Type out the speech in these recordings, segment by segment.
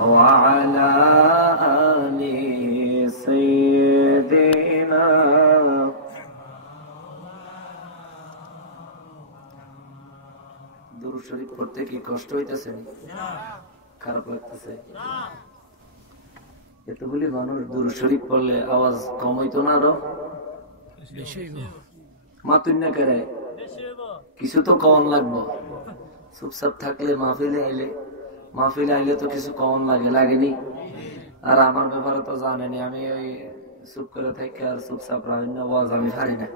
وعلى آل سيدنا দুরূদ শরীফ পড়তে কি কষ্ট হইতেছে? না। খারাপ লাগতেছে? না। এতগুলি মানুষ দুরূদ শরীফ পড়লে আওয়াজ কম হইতো না? আরো বেশি মাতুন না করে কিছু তো কম লাগবে। চুপচাপ থাকলে মাহফিলে আইলে তো কিছু কম লাগেনি? আর আমার ব্যাপারে তো জানেনি, আমি ওই চুপ করে থাকি আর চুপচাপ রাখি না, ওয়াজ আমি পারি না।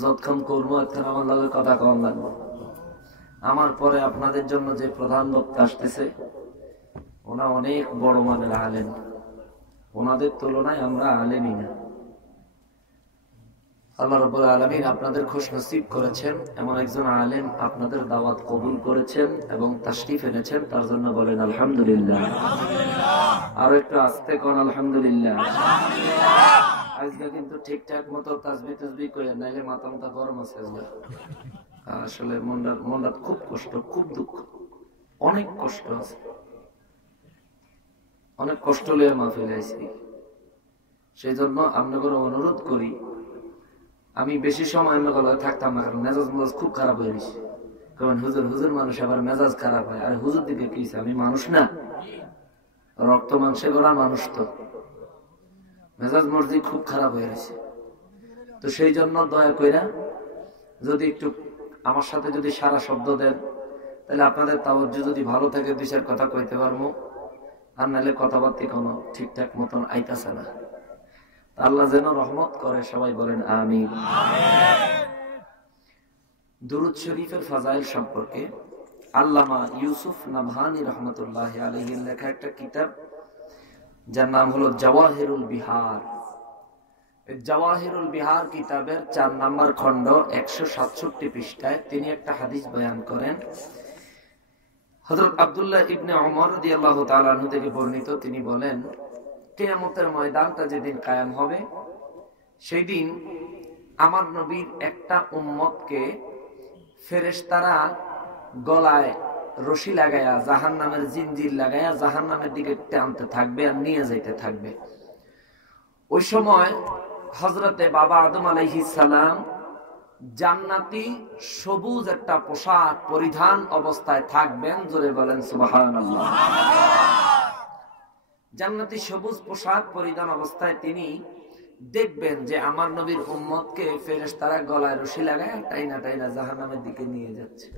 যতক্ষণ করবো এখন আমার লগে কথা কম লাগবে। আমার পরে আপনাদের জন্য যে প্রধান বক্তা আসতেছে ওনা অনেক বড় মানের আলেম, ওনাদের তুলনায় আমরা আলেমই না। আল্লাহ রাব্বুল আলামিন আপনাদের খুশনসিব করেছেন, এমন একজন আলেম আপনাদের দাওয়াত কবুল করেছেন এবং তাশরিফ এনেছেন, তার জন্য বলেন আলহামদুলিল্লাহ। আর একটু আস্তে কোন আলহামদুলিল্লাহ। আজকে কিন্তু ঠিকঠাক মতো তাসবিহ করে, নাইলে মাথা গরম আছে আজকে। আসলে মনটা খুব কষ্ট, খুব দুঃখ, অনেক কষ্ট আছে, অনেক কষ্ট লিয়ে মাহফিলে আইছি। সেই জন্য আপনাদের অনুরোধ করি, আমি বেশি সময় থাকতাম না, কারণ মেজাজ খুব খারাপ হয়ে গেছে। কারণ হুজুর মানুষ আবার মেজাজ খারাপ হয়। আর হুজুর দিকে কি আমি মানুষ না? রক্ত মাংসে গড়া মানুষ, তো মেজাজ মর্জি খুব খারাপ হয়ে গেছে। তো সেই জন্য দয়া কইরা যদি একটু আমার সাথে যদি সারা শব্দ দেন, তাহলে আপনাদের তাওজ্জু যদি ভালো থাকে দুই চার কথা কইতে পারবো, আর নাহলে কথাবার্তা কোনো ঠিকঠাক মতন আইতাছে না। আল্লাহ যেন রহমত করে, সবাই বলেন আমিন। দুরূদ শরীফের ফাজাইল সম্পর্কে আল্লামা ইউসুফ নাবহানী রাহমাতুল্লাহি আলাইহির লেখা একটা কিতাব, যার নাম হলো জাওয়াহিরুল বিহার। জাওয়াহিরুল বিহার কিতাবের 4 নম্বর খণ্ড 167 পৃষ্ঠায় তিনি একটা হাদিস বয়ান করেন। হযরত আব্দুল্লাহ ইবনে ওমর রাদিয়াল্লাহু তাআলা আনহু থেকে বর্ণিত, তিনি বলেন, কিয়ামতের ময়দানটা যেদিন কায়েম হবে, সেই দিন আমার নবীর একটা উম্মতকে ফেরেশতারা গলায় রশি লাগায়া, জাহান্নামের জিনজির লাগায়া জাহান্নামের দিকে টানতে থাকবে আর নিয়ে যাইতে থাকবে। ওই সময় হযরতে বাবা আদম আলাইহিস সালাম জান্নাতি সবুজ একটা পোশাক পরিধান অবস্থায় থাকবেন। জোরে বলেন সুবহানাল্লাহ। জান্নাতি সবুজ পোশাক পরিধান অবস্থায় তিনি দেখবেন যে আমার নবীর উম্মতকে ফেরেশতারা গলায় রশি লাগায় টাইনা টাইনা জাহান্নামের দিকে নিয়ে যাচ্ছে।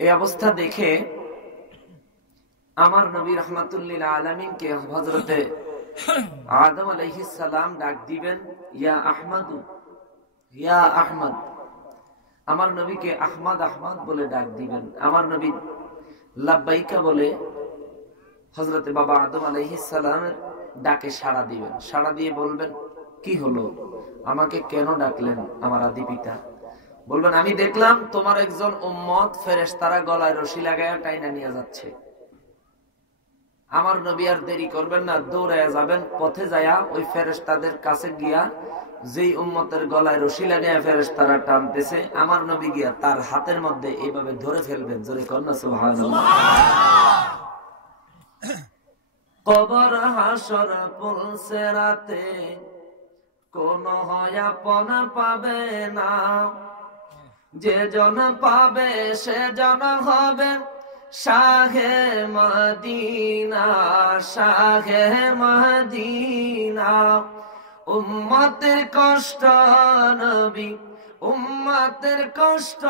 এই অবস্থা দেখে আমার নবী রাহমাতুল লিল আলামিনকে হযরতে আদম আলাইহিস সালাম ডাক দিবেন, ইয়া আহমাদু, ইয়া আহমদ। আমার নবীকে আহমদ আহমদ বলে ডাক দিবেন। আমার নবী লাব্বাইকা বলে হযরতে বাবা আদম আলাইহিস সালামের ডাকে সাড়া দিবেন। সাড়া দিয়ে বলবেন, কি হলো, আমাকে কেন ডাকলেন আমার আদি পিতা? বলবেন, আমি দেখলাম তোমার একজন উম্মত ফেরেশতারা গলায় রশি লাগায়া টাইনা নিয়ে যাচ্ছে। আমার নবী আর দেরি করবেন না, দৌড়ায়া যাবেন, পথে যায়া ওই ফেরেশতাদের কাছে গিয়া যেই উম্মতের গলায় রশি লাগায়া ফেরেশতারা টানতেছে, আমার নবী গিয়া তার হাতের মধ্যে এইভাবে ধরে ফেলবেন। জোরে কন্না সুবহানাল্লাহ। কবর হাসর পুলসেরাতে কোন আপন পাবে না, যে জন পাবে সে জন হবে শাহে মদিনা, শাহে মদিনা। উম্মতের কষ্ট নবী, উম্মতের কষ্ট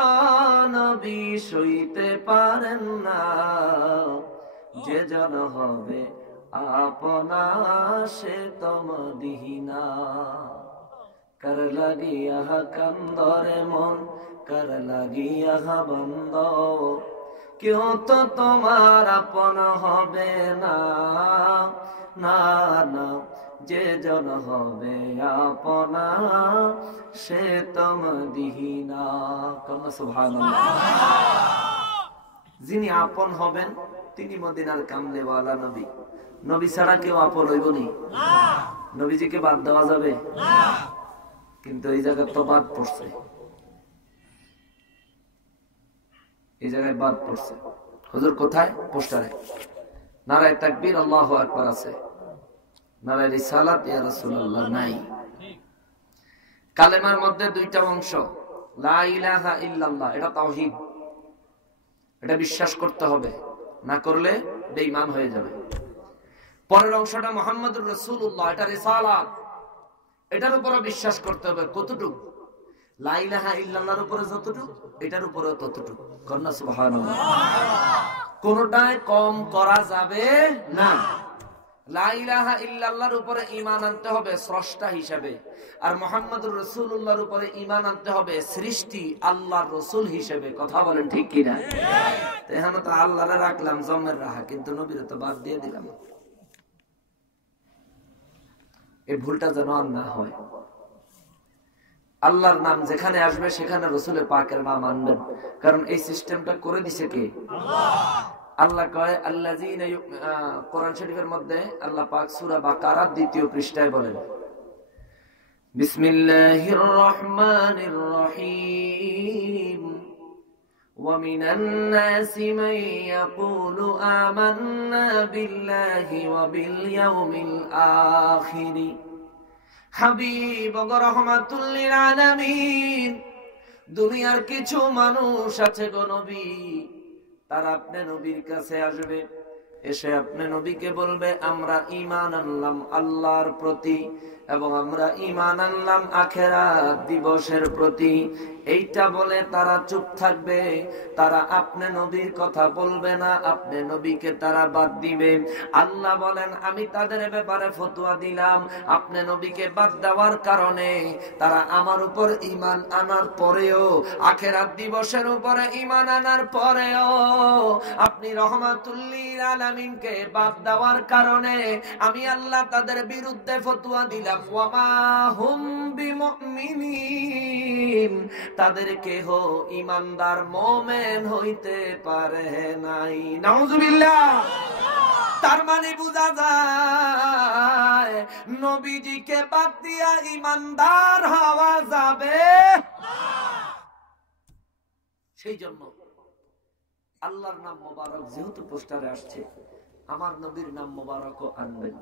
নবী সইতে পারেন না, যে জন হবে আপনা সে তো মদিনা। কর লাগিয়া কান্দরে মন, কর লাগিয়া বন্ধ, কেউ তো তোমার আপন হবে না, না না, যে জন হবে আপনা সে তো মদিনা। সুবহানাল্লাহ। যিনি আপন হবেন তিনি মদিনার কামলেওয়ালা নবী। নবী ছাড়া কেউ আপন হইব নি? নবীজিকে বাদ দেওয়া যাবে? কিন্তু এই জায়গায় তো বাদ পড়ছে, এই জায়গায় বাদ পড়ছে। হুজুর কোথায়? পোস্টারে। নারায়ে তাকবীর আল্লাহু আকবার আছে, নারায়ে রিসালাত ইয়া রাসূলুল্লাহ নাই। কালেমার মধ্যে দুইটা অংশ, লা ইলাহা ইল্লাল্লাহ, এটা তাওহীদ, এটা বিশ্বাস করতে হবে, না করলে বেঈমান হয়ে যাবে। পরের অংশটা মুহাম্মদুর রাসূলুল্লাহ, এটা রিসালাত, এটার উপরে বিশ্বাস করতে হবে। কতটুকু? লা ইলাহা ইল্লাল্লাহর উপরে যতটুকু, এটার উপরে ততটুকু। কন্যা সুবহানাল্লাহ, কোনটায় কম করা যাবে না। লা ইলাহা ইল্লাল্লাহর উপরে ঈমান আনতে হবে স্রষ্টা হিসেবে, আর মুহাম্মদুর রাসূলুল্লাহর উপরে ঈমান আনতে হবে সৃষ্টি আল্লাহর রাসূল হিসেবে। কথা বলেন ঠিক কি না? এখানে তো আল্লাহরে রাখলাম জমের রাহা, কিন্তু নবীরে তো বাদ দিয়ে দিলাম। এই ভুলটা যেন আর না হয়। আল্লাহর নাম যেখানে আসবে সেখানে রাসূলের পাকের নাম আনবেন, কারণ এই সিস্টেমটা করে দিছে কে? আল্লাহ কয় আল্লাযীনা, কোরআন শরীফের মধ্যে আল্লাহ পাক সূরা বাকারার 2য় পৃষ্ঠায় বলেন, বিসমিল্লাহির রহমানির রহিম, ওয়া মিনান নাসি মান ইয়াকুলু আমান্না বিল্লাহি ওয়া বিল ইয়াউমিল আখির। হাবিব গো রাহমাতুল লিল আলামিন, দুনিয়ার কিছু মানুষ আছে গো নবী, তারা আপনি নবীর কাছে আসবে, এসে আপনি নবীকে বলবে আমরা ঈমান আনলাম আল্লাহর প্রতি এবং আমরা ঈমান আনলাম আখিরাত দিবসের প্রতি। এইটা বলে তারা চুপ থাকবে, তারা আপনি নবীর কথা বলবে না, আপনি নবীকে তারা বাদ দিবে। আল্লাহ বলেন আমি তাদের ব্যাপারে ফতোয়া দিলাম, আপনি নবীকে বাদ দেওয়ার কারণে তারা আমার উপর ঈমান আনার পরেও, আখিরাত দিবসের উপরে ঈমান আনার পরেও, আপনি রহমাতুল লিল আলামিনকে বাদ দেওয়ার কারণে আমি আল্লাহ তাদের বিরুদ্ধে ফতোয়া দিলাম, ওয়া মা হুম বিমুমিনিন, তাদের কেহ ঈমানদার মুমিন হইতে পারে নাই। নাউযুবিল্লাহ। তার মানে বোঝা যায় নবীজিকে বাদ দিয়া ঈমানদার হওয়া যাবে। সেই জন্য আল্লাহর নাম মোবারক যেহেতু পোস্টারে আসছে, আমার নবীর নাম মোবারকও আনবেন,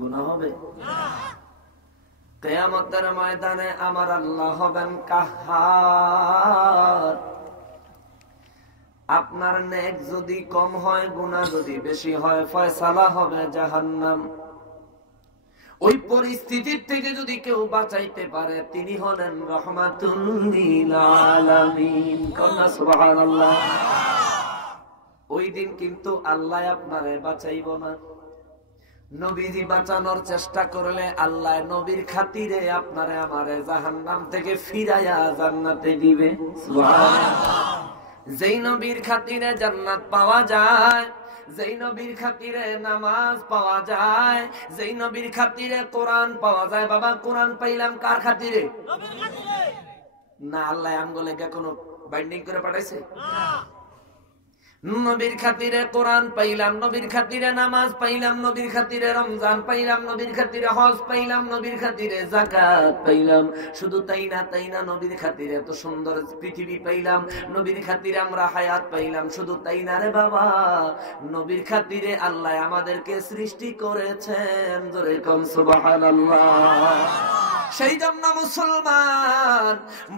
গুনাহ হবে না। কিয়ামতের ময়দানে আমার আল্লাহ হবেন কাহ্হার। আপনার নেক যদি কম হয়, গুনাহ যদি বেশি হয়, ফয়সালা হবে জাহান্নাম। ওই পরিস্থিতির থেকে যদি কেউ বাঁচাইতে পারে, তিনি হলেন রাহমাতুল লিল আলামিন। কন্যা সুবহানাল্লাহ। ওই দিন কিন্তু আল্লাহ আপনারে বাঁচাইব না। নবীজি বাঁচানোর চেষ্টা করলে আল্লাহ নবীর খাতিরে আপনারে আমারে জাহান্নাম থেকে ফিরাইয়া জান্নাতে দিবে। সুবহানাল্লাহ। যেই নবীর খাতিরে জান্নাত পাওয়া যায়, যেই নবীর খাতিরে নামাজ পাওয়া যায়, যেই নবীর খাতিরে কোরআন পাওয়া যায়। বাবা কোরআন পাইলাম কার খাতিরে? নবীর খাতিরে। না আল্লাহ আমগো লেগে কোনো বাইন্ডিং করে পাঠাইছে? না। নবীর খাতিরে কোরআন পাইলাম, নবীর খাতিরে নামাজ পাইলাম, নবীর খাতিরে রমজান পাইলাম, নবীর খাতিরে হজ পাইলাম, নবীর খাতিরে যাকাত পাইলাম। শুধু তাই না, নবীর খাতিরে এত সুন্দর পৃথিবী পাইলাম, নবীর খাতিরে আমরা হায়াত পাইলাম। শুধু তাই না রে বাবা, নবীর খাতিরে আল্লাহ আমাদেরকে সৃষ্টি করেছেন। জোরে কোন সুবহানাল্লাহ। সেই জন্য মুসলমান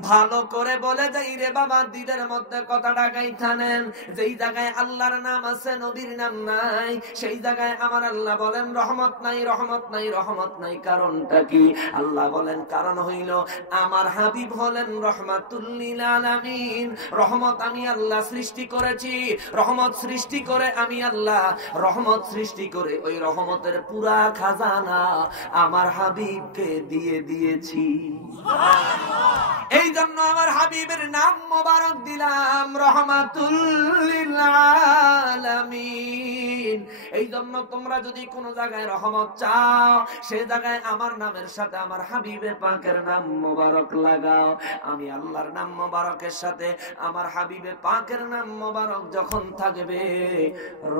ভালো করে বলে যাই রে বাবা, দিলের মধ্যে কথাটা গাইথানেন, যেই জায়গায় আল্লাহর নাম আছে নবীর নাম নাই, সেই জায়গায় আমার আল্লাহ বলেন রহমত নাই, রহমত নাই, রহমত নাই। কারণটা কি? আল্লাহ বলেন কারণ হইল আমার হাবিব হলেন রহমাতুল লিল আলামিন। রহমত আমি আল্লাহ সৃষ্টি করেছি, রহমত সৃষ্টি করে আমি আল্লাহ রহমত সৃষ্টি করে ওই রহমতের পুরা খাজানা আমার হাবিবকে দিয়ে দিয়েছি। এই জন্য আমার হাবিবের নাম মোবারক দিলাম রহমাতুল লিল আলামিন। এই জন্য তোমরা যদি কোন জায়গায় রহমত চাও, সেই জায়গায় আমার নামের সাথে আমার হাবিবের পাকের নাম মোবারক লাগাও। আমি আল্লাহর নাম মোবারকের সাথে আমার হাবিবের পাকের নাম মোবারক যখন থাকবে,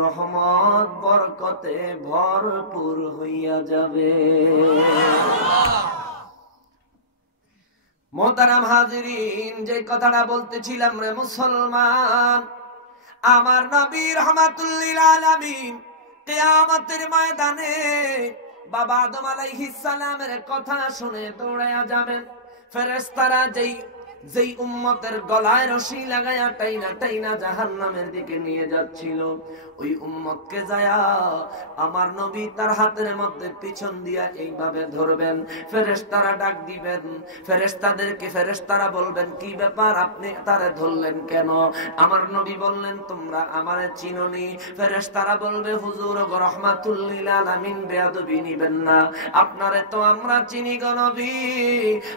রহমত বরকতে ভরপুর হইয়া যাবে। মোহতারাম হাজিরিন, যে কথাটা বলতেছিলাম রে মুসলমান, আমার নবী রহমাতুল লিল আলামিন কিয়ামতের ময়দানে বাবা আদম আলাইহিস সালামের কথা শুনে দৌড়ায়া যাবেন। ফেরেশতারা যেই উম্মতের গলায় রশি লাগায়া টাইনা টাইনা জাহান্নামের দিকে নিয়ে যাচ্ছিল, ওই উম্মতকে যায়া আমার নবী তার হাতের মধ্যে পিছন দিয়া এইভাবে ধরবেন। ফেরেশতারা ডাক দিবেন, ফেরেশতারা বলবেন, কি ব্যাপার, আপনি তারে ধরলেন কেন? আমার নবী বললেন, তোমরা আমারে চিনোনি। ফেরেশতারা বলবে, হুজুর গো রাহমাতুল লিল আলামিন, বেয়াদবি নিবেন না, আপনারে তো আমরা চিনি গো নবী,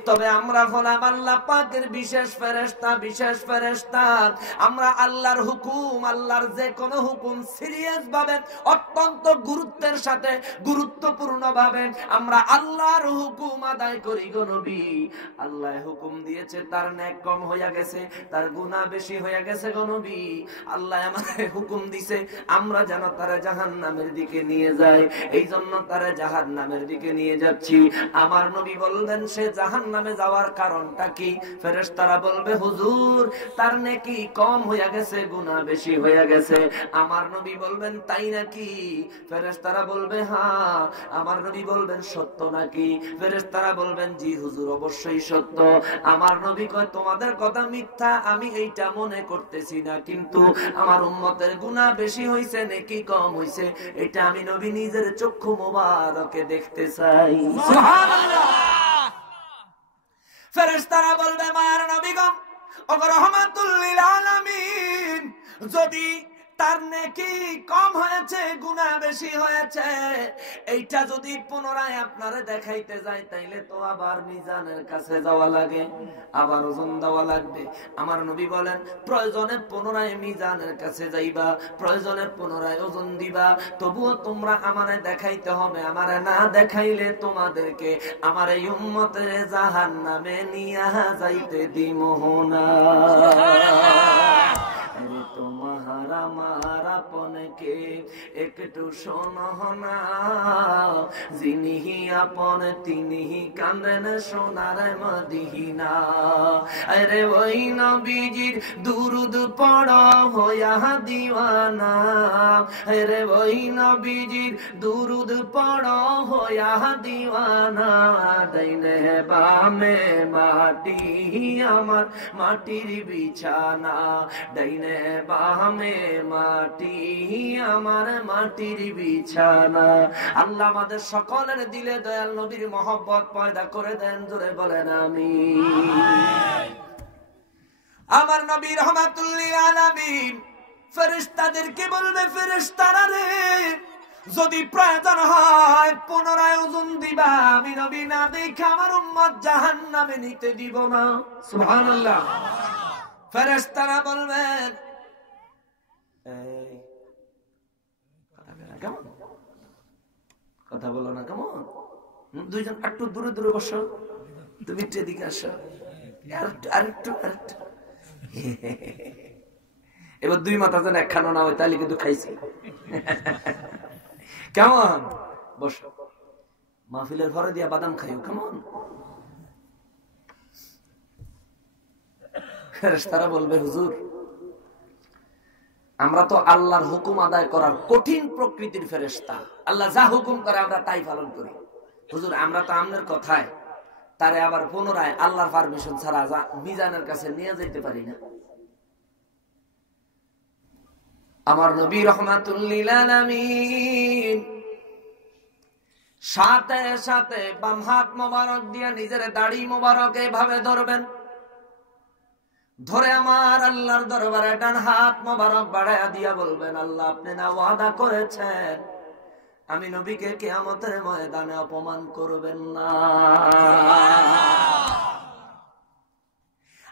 তবে আমরা হলাম আল্লাহ পাকের বিশেষ ফেরেশতা। আমরা আল্লাহর হুকুম, আল্লাহর যে কোনো হুকুম সিরিয়াস ভাবে, অত্যন্ত গুরুত্বের সাথে, গুরুত্বপূর্ণ ভাবে আমরা আল্লাহর হুকুম আদায় করি গো নবী। আল্লাহ হুকুম দিয়েছে, তার নেক কম হইয়া গেছে, তার গুনাহ বেশি হইয়া গেছে গো নবী। আল্লাহ আমাদের হুকুম দিছে আমরা যেন তারে জাহান্নামের দিকে নিয়ে যাই, এই জন্য তারে জাহান্নামের দিকে নিয়ে যাচ্ছি। আমার নবী বললেন, সে জাহান্নামে যাওয়ার কারণটা কি? ফেরেশতারা বলবে, হুজুর তার নেকি কম হইয়া গেছে, গুনাহ বেশি হইয়া গেছে। আমার নবী বলবেন, তাই নাকি? ফেরেশতারা বলবে, হ্যাঁ। আমার নবী বলবেন, সত্য নাকি? ফেরেশতারা বলবেন, জি হুজুর, অবশ্যই সত্য। আমার নবী কয়, তোমাদের কথা মিথ্যা আমি এইটা মনে করতেছি না, কিন্তু আমার উম্মতের গুনাহ বেশি হইছে নেকি কম হইছে, এটা আমি নবী নিজের চক্ষু মোবারকে দেখতে চাই। সুবহানাল্লাহ। ফেরেশতারা বলবে, মায়ার নবী গো, ওগো রাহমাতুল লিল আলামিন, যদি তার নেকি কম হয়েছে, গুনাহ বেশি হয়েছে, এইটা যদি পুনরায় আপনারে দেখাইতে যাই, তাইলে তো আবার মিজানের কাছে যাওয়া লাগে, আবার ওজন দেওয়া লাগবে। আমার নবী বলেন, প্রয়োজনে পুনরায় মিজানের কাছে যাইবা, প্রয়োজনে পুনরায় ওজন দিবা, তবুও তোমরা আমারে দেখাইতে হবে, আমারে না দেখাইলে তোমাদেরকে আমার এই উম্মতের জাহান্নামে নিয়া যাইতে দিমু না। তোমারা মারা পনকে একটু শোনো না, যিনি আপন তিনি কান্দেন সোনার মদিনা। আরে ওই নবীজির দুরুদ পড়ো হইয়া দিওয়ানা, আরে ওই নবীজির দুরুদ পড়ো হইয়া দিওয়ানা। ডাইনে বামে মাটি আমার মাটির বিছানা, ডাইনে বামে মাটি আমার মাটির বিছানা। আল্লাহ আমাদের সকলের দিলে দয়াল নবীর মহব্বত পয়দা করে দেন, জোরে বলেন আমিন। আমার নবী রাহমাতুল লিল আলামিন ফেরেশতাদেরকে বলবে, ফেরেশতারা রে, যদি প্রয়োজন হয় পুনরায় ওজন দিবা, আমি নবী না দেখে আমার উম্মত জাহান্নামে নিতে দিব না। সুবহানাল্লাহ। ফেরেশতারা বলবেন, কেমন কথা বলো না, কেমন দুইজন একটু দূরে দূরে বসো, তুমি একটু এদিকে আসো, আরেকটু। এবার দুই মাথা যেন একখানো না হয়, তাহলে কিন্তু খাইছি। কেমন বসো, মাহফিলের ঘরে দিয়া বাদাম খাইও, কেমন? ফেরেশতারা বলবে, হুজুর আমরা তো আল্লাহর হুকুম আদায় করার কঠিন প্রকৃতির ফেরেশতা, আল্লাহ যা হুকুম করে আমরা তাই পালন করি। হুজুর আমরা তো আমনের কথায় তারে আবার পুনরায় আল্লাহর পারমিশন ছাড়া মিজানের কাছে নিয়ে যেতে পারি না। আমার নবী রাহমাতুল লিল আলামিন সাথে সাথে বাম হাত মোবারক দিয়ে নিজের দাড়ি মোবারক এভাবে ধরবেন, ধরে আমার আল্লাহর দরবারে ডান হাত মোবারক বাড়ায়া দিয়া বলবেন, আল্লাহ আপনি না ওয়াদা করেছেন আমি নবীকে কিয়ামতের ময়দানে অপমান করবেন না।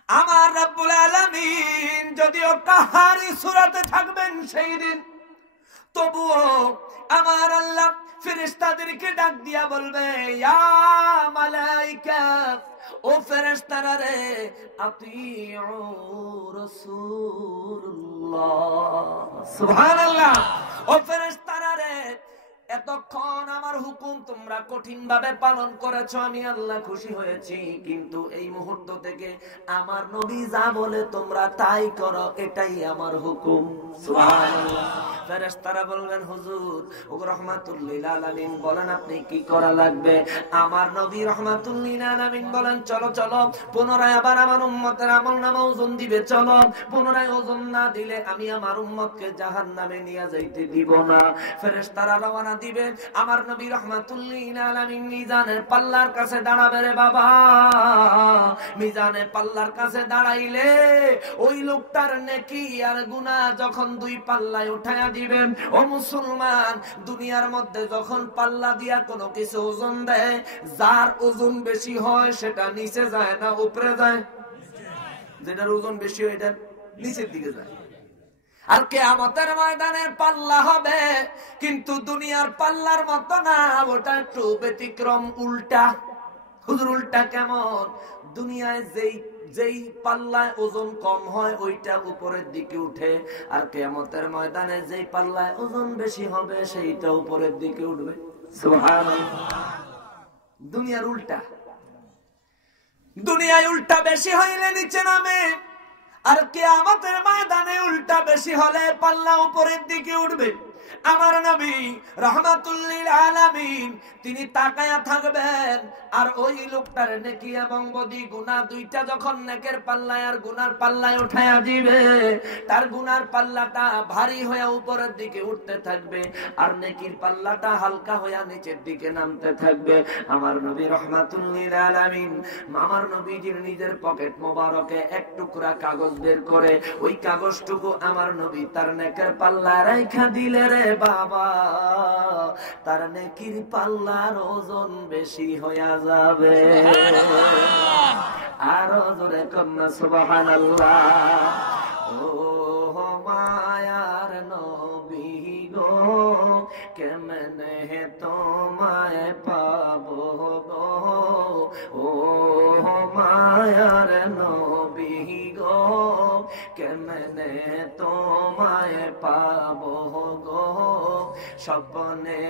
আমার রব্বুল আলামিন যদিও কাহারি সূরাতে থাকবেন সেই দিন, তবুও আমার আল্লাহ ফেরেশতাদেরকে ডাক দিয়া বলবে, ইয়া মালাইকা, ও ফেরেশতারা রে, আতিউ রাসূলুল্লাহ। সুবহানাল্লাহ। ও ফেরেশতারা রে, এতক্ষণ আমার হুকুম তোমরা কঠিন ভাবে পালন করেছো, আমি আল্লাহ খুশি হয়েছি, কিন্তু এই মুহূর্ত থেকে আমার নবী যা বলে তোমরা তাই করো, এটাই আমার হুকুম। সুবহানাল্লাহ। ফেরেশতারা বলবেন হুজুর ও রাহমাতুল লিল আলামিন বলেন আপনি কি করা লাগবে? আমার নবী রাহমাতুল লিল আলামিন বলেন চলো চলো, পুনরায় আবার আমার উম্মতের আমলনামা ওজন দিবে, চলো। পুনরায় ওজন না দিলে আমি আমার উম্মতকে জাহান্নামে নিয়ে যাইতে দিব না। ফেরেশতারা রওনা দিবে, আমার নবী রাহমাতুল লিল আলামিন মিজানের পাল্লার কাছে দাঁড়াবে রে বাবা। মিজানের পাল্লার কাছে দাঁড়াইলে ওই লোকটার নেকি আর গুনাহ যখন দুই পাল্লায় উঠায়া দিবেন, ও মুসলমান, দুনিয়ার মধ্যে যখন পাল্লা দিয়া কোনো কিছু ওজন দেয়, যার ওজন বেশি হয় সেটা নিচে যায় না উপরে যায়? যেটার ওজন বেশি হয় এটা নিচের দিকে যায়। আর কিয়ামতের ময়দানের পাল্লা হবে, কিন্তু দুনিয়ার পাল্লার মতো না, ওটা একটু ব্যতিক্রম, উল্টা। হুজুর উল্টা কেমন? দুনিয়ায় যেই পাল্লায় ওজন কম হয় ওইটা উপরের দিকে উঠে, আর কিয়ামতের ময়দানে যেই পাল্লায় ওজন বেশি হবে সেইটা উপরের দিকে উঠবে। সুবহানাল্লাহ। দুনিয়ার উল্টা। দুনিয়ায় উল্টা বেশি হইলে নিচে নামে, আর কিয়ামতের ময়দানে উল্টা বেশি হলে পাল্লা উপরের দিকে উঠবে। আমার নবী রাহমাতুল লিল আলামিন তিনি তাকায়া থাকবেন, আর ওই লোকটার নেকি এবং বদি গুনাহ দুইটা যখন নেকের পাল্লায় আর গুনার পাল্লায় উঠায়া দিবে, তার গুনার পাল্লাটা ভারী হয়ে উপরের দিকে উঠতে থাকবে, আর নেকির পাল্লাটা হালকা হয়ে নিচের দিকে নামতে থাকবে। আমার নবী রাহমাতুল লিল আলামিন, আমার নবীজির নিজের পকেট মোবারকে এক টুকরা কাগজ বের করে ওই কাগজটুকু আমার নবী তার নেকের পাল্লায় রাইখা দিলে রে বাবা, তার নেকির পাল্লার ওজন বেশি হইয়া যাবে। আরো জোরে কন্যা সুবহানাল্লাহ। ও মায়ার নবী গো, কেমনে তোমায় পাবো গো, ও মায়ার নবী গো, কেমনে তোমায় পাবো গো, স্বপ্নে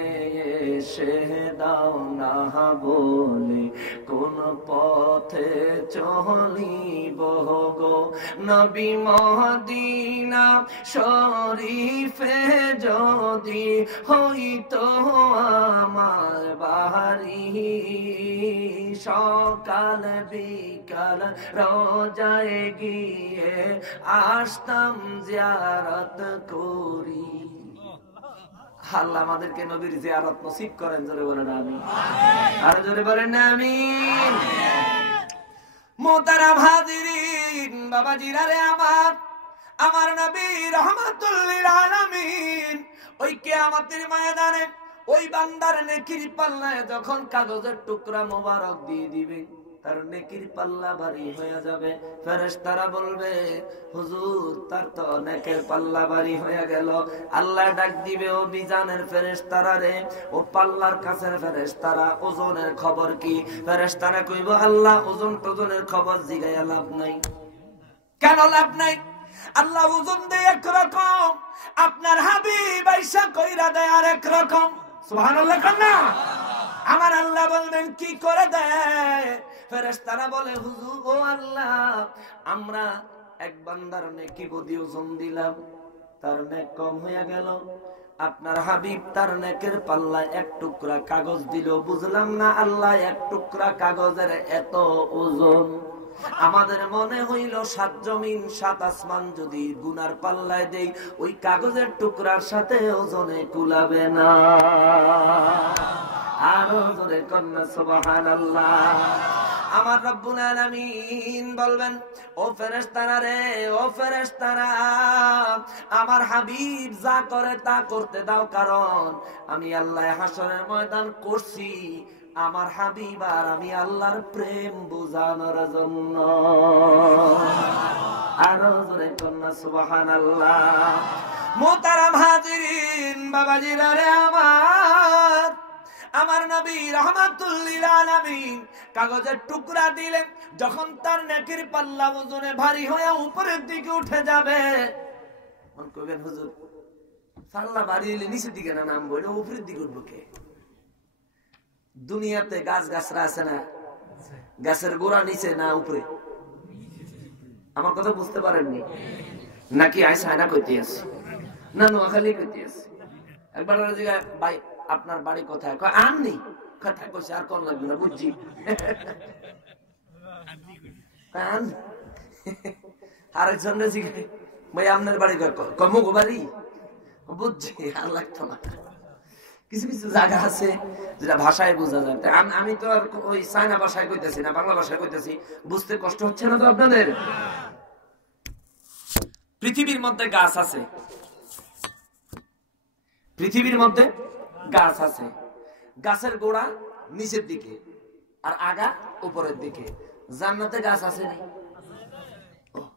এসে দাও না বলে কোন পথে চলিব গো, নবী মদিনা শরীফে যদি হইতো আমার বাড়ি, সকাল বিকাল রোজায় গিয়ে আসতাম জিয়ারত করি। আল্লাহ আমাদেরকে নবীর জিয়ারত নসিব করেন। জোরে বলেন আমিন। আর জোরে বলেন আমিন। মোহতারাম হাজিরিন, বাবাজিরা রে আমার, আমার নবী রাহমাতুল লিল আলামিন ওই কিয়ামতের ময়দানে ওই বান্দার নেকির পাল্লায় যখন কাগজের টুকরা মোবারক দিয়ে দিবে, তার নেকির পাল্লা ভারী হয়ে যাবে। ফেরেশতারা বলবে হুজুর তার তো নেকের পাল্লা ভারী হয়ে গেল। আল্লাহ ডাক দিবে, ও মিজানের ফেরেশতারা রে, ও পাল্লার কাছের ফেরেশতারা, ওজনের খবর কি? ফেরেশতারা কইব আল্লাহ ওজন টোজনের খবর জিগাইয়া লাভ নাই। কেন লাভ নাই? আল্লাহ ওজন দেয় একরকম, আপনার হাবিব আয়েশা কইরা দেয় আরেক রকম। সুবহানাল্লাহ কান্না। আমার আল্লাহ বলবেন কি করে দেয়? ফেরেশতারা বলে হুজুর ও আল্লাহ, আমরা এক বান্দার নেকি বদি ওজন দিলাম, তার নেক কম হয়ে গেল, আপনার হাবিব তার নেকের পাল্লায় এক টুকরা কাগজ দিল, বুঝলাম না আল্লাহ এক টুকরা কাগজের এত ওজন। আমাদের মনে হইল 7 জমিন 7 আসমান যদি গুনার পাল্লায় দেই, ওই কাগজের টুকরার সাথে ওজনে কুলাবে না। আরো জোরে কন্যা সুবহানাল্লাহ। আমার রব্বুল আলামিন বলবেন, ও ফেরেশতারা রে, ও ফেরেশতারা, আমার হাবিব যা করে তা করতে দাও, কারণ আমি আল্লাহ হাসরের ময়দান করছি আমার হাবিব আর আমি আল্লাহর প্রেম বোঝানোর জন্য। আরো জোরে কন্যা সুবহানাল্লাহ। মোহতারাম হাজিরিন, বাবাজিরা রে আমার, আমার নবী রাহমাতুল লিল আলামিন কাগজের টুকরা দিলেন, যখন তার নেকির পাল্লা ওজনে ভারী হয়ে উপরের দিকে উঠে যাবে, মন কইবেন হুজুর পাল্লা বাড়ি হইলে নিচের দিকে না নামবো, এটা উপরের দিকে উঠবো কে? দুনিয়াতে গাছ গাছরা আছে না, গাছের গোড়া নিচে না উপরে? আমার কথা বুঝতে পারেননি নাকি? আয়না কইতে আছে না নোয়াখালী কইতে আছে? একবার ভাই আপনার বাড়ি কোথায়? আননি কথা কইছে, আর কোন লাগবে না বুঝছি। আরেকজন ভাই আপনার বাড়ি কমুক বাড়ি, বুঝছি, আর লাগতো না। কিছু কিছু জায়গা আছে যেটা ভাষায় বোঝা যায়। আমি তো আর ওই চায়না ভাষায় কইতেছি না, বাংলা ভাষায় কইতেছি, বুঝতে কষ্ট হচ্ছে না তো আপনাদের? পৃথিবীর মধ্যে গাছ আছে, পৃথিবীর মধ্যে গাছ আছে, গাছের গোড়া নিচের দিকে আর আগা উপরের দিকে। জান্নাতে গাছ আছে নি?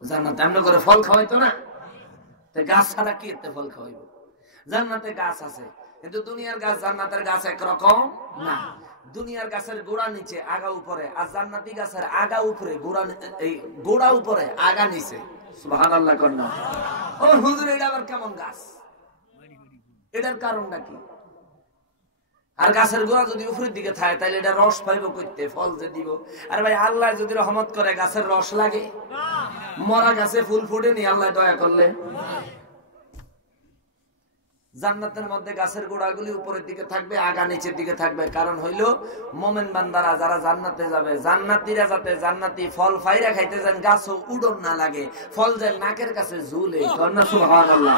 জান্নাতে আমরা করে ফল খাওয়াইতো না, গাছ ছাড়া কি এতে ফল খাওয়াইবো? জান্নাতে গাছ আছে, কিন্তু দুনিয়ার গাছ জান্নাতের গাছ একরকম না। দুনিয়ার গাছের গোড়া নিচে আগা উপরে, আর জান্নাতি গাছের আগা উপরে, গোড়া উপরে আগা নিচে। সুবহানাল্লাহ কন্যা। ও হুজুর, এটা আবার কেমন গাছ? এটার কারণটা কি? আর গাছের গোড়া যদি উপরের দিকে থাকে তাহলে এটা রস পাইব করতে, ফল যে দিব। আর ভাই আল্লাহ যদি রহমত করে গাছের রস লাগে? মরা গাছে ফুল ফুটেনি আল্লাহ দয়া করলে? জান্নাতের মধ্যে গাছের গোড়াগুলি উপরের দিকে থাকবে, আগা নিচের দিকে থাকবে। কারণ হইল মোমেন বান্দারা যারা জান্নাতে যাবে, জান্নাতীরা যাতে জান্নাতি ফল ফাইরা খাইতে যান, গাছও উডন না লাগে, ফল যায় নাকের কাছে ঝুলে। সুবহানাল্লাহ।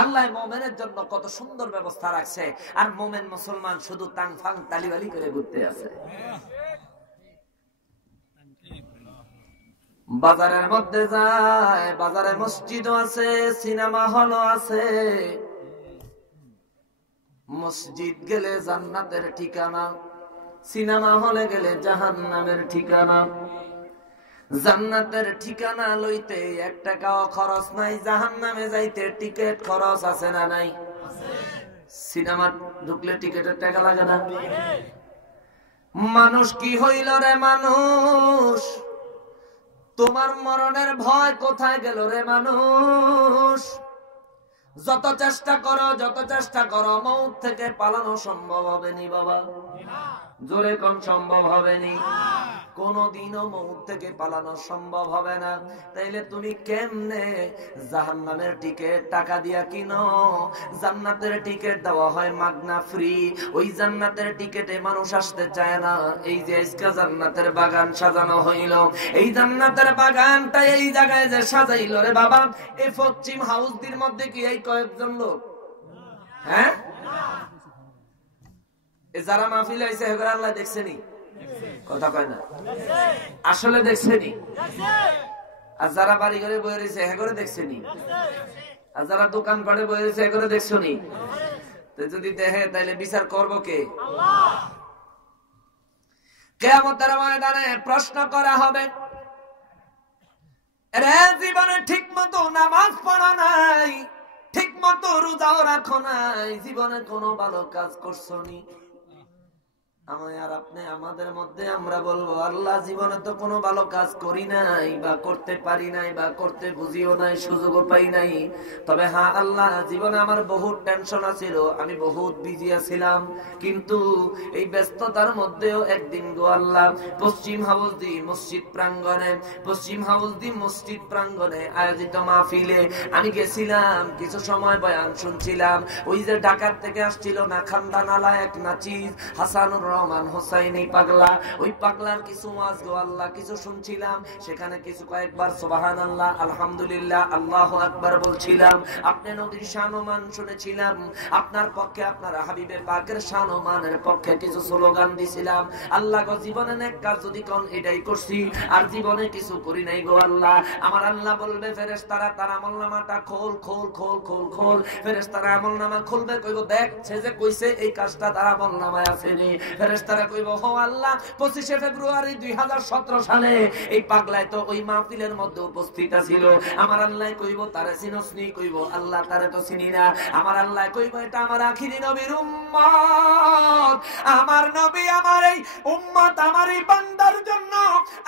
আল্লাহ মোমেনের জন্য কত সুন্দর ব্যবস্থা রাখছে, আর মোমেন মুসলমান শুধু তাং ফাং তালিবালি করে ঘুরতে আছে। বাজারের মধ্যে যায়, বাজারে মসজিদও আছে, সিনেমা হলও আছে। মসজিদ গেলে জান্নাতের ঠিকানা, সিনেমা হলে গেলে জাহান্নামের ঠিকানা। জান্নাতের ঠিকানা লইতে 1 টাকাও খরচ নাই, জাহান্নামে যাইতে টিকিট খরচ আছে না নাই? সিনেমা ঢুকলে টিকিটের টাকা লাগে না? মানুষ কি হইল রে মানুষ, তোমার মরণের ভয় কোথায় গেল রে মানুষ? যত চেষ্টা করো মউত থেকে পালানো সম্ভব হবে নি বাবা। জোরে কোন সম্ভব হবে নি? কোনদিনও মউত থেকে পালানো সম্ভব হবে না। তাইলে তুমি কেমনে জাহান্নামের টিকিট টাকা দিয়া কিনো? জান্নাতের টিকিট দেওয়া হয় মাগনা, ফ্রি। ওই জান্নাতের টিকিটে মানুষ আসতে চায় না। এই যে আজকে জান্নাতের বাগান সাজানো হইল, এই জান্নাতের বাগানটা এই জায়গায় যে সাজাইল রে বাবা, এই পশ্চিম হাউসটির মধ্যে কি এই কয়েকজন লোক? হ্যাঁ, যারা মাহফিলে আইছে হেগরা আল্লাহ দেখছেনি? কথা কয় না? আসলে দেখছেনি? আর যারা বাড়ি ঘরে বয়ে রয়েছে হেগরে দেখছেনি? আর যারা দোকান পাড়ে বয়ে রয়েছে হেগরে দেখছনি? যদি দেখে তাহলে বিচার করবো কে? কিয়ামতের ময়দানে প্রশ্ন করা হবে, রে জীবনে ঠিক মতো নামাজ পড়া নাই, ঠিক মতো রোজাও রাখো নাই, জীবনে কোনো ভালো কাজ করছো নি? আমি আর আপনি আমাদের মধ্যে আমরা বলবো, আল্লাহ জীবনে তো কোনো ভালো কাজ করি নাই, বা করতে পারি নাই, বা করতে বুঝিও নাই, সুযোগও পাই নাই। তবে হ্যাঁ আল্লাহ, জীবনে আমার বহুত টেনশন ছিল, আমি বহুত বিজি ছিলাম, কিন্তু এই ব্যস্ততার মধ্যেও একদিন গো আল্লাহ পশ্চিম হাউসদি মসজিদ প্রাঙ্গণে আয়োজিত মাহফিলে আমি গেছিলাম, কিছু সময় বয়ান শুনছিলাম। ওই যে ঢাকার থেকে আসছিল না খান্দা নালা এক নাচিস হাসানুর রহমান হোসাইনি পাগলা, ওই পাগলার কিছু ওয়াজ গো আল্লাহ কিছু শুনছিলাম। সেখানে কিছু কয়েকবার সুবহানাল্লাহ, আলহামদুলিল্লাহ, আল্লাহু আকবার বলছিলাম। আপনি নবীর শান-ও-মান শুনেছিলাম, আপনার পক্ষে আপনার হাবিবে পাকের শান-ও-মানের পক্ষে কিছু স্লোগান দিছিলাম। আল্লাহ গো জীবনে নেক কাজ যদি কোন এটাই করছি, আর জীবনে কিছু করি নাই গো আল্লাহ, আমার আল্লাহ বলবে ফেরেশতারা তার আমলনামাটা খোল খোল খোল খোল খোল। ফেরেশতারা আমলনামা খুলবে, কইব দেখ সে যে কইছে এই কাজটা তার আমলনামায় আছে নি। ফেরেশতারা কইব, ও আল্লাহ 25শে ফেব্রুয়ারি 2017 সালে এই পাগলায় তো ওই মাহফিলের মধ্যে উপস্থিত ছিল। আমার আল্লাহ কইব, তারে চিনসনি? কইব, আল্লাহ তারে তো চিনি না। আমার আল্লাহ কইব, এটা আমার আখিরি নবীর উম্মত। আমার নবী, আমার এই উম্মত, আমার এই বান্দার জন্য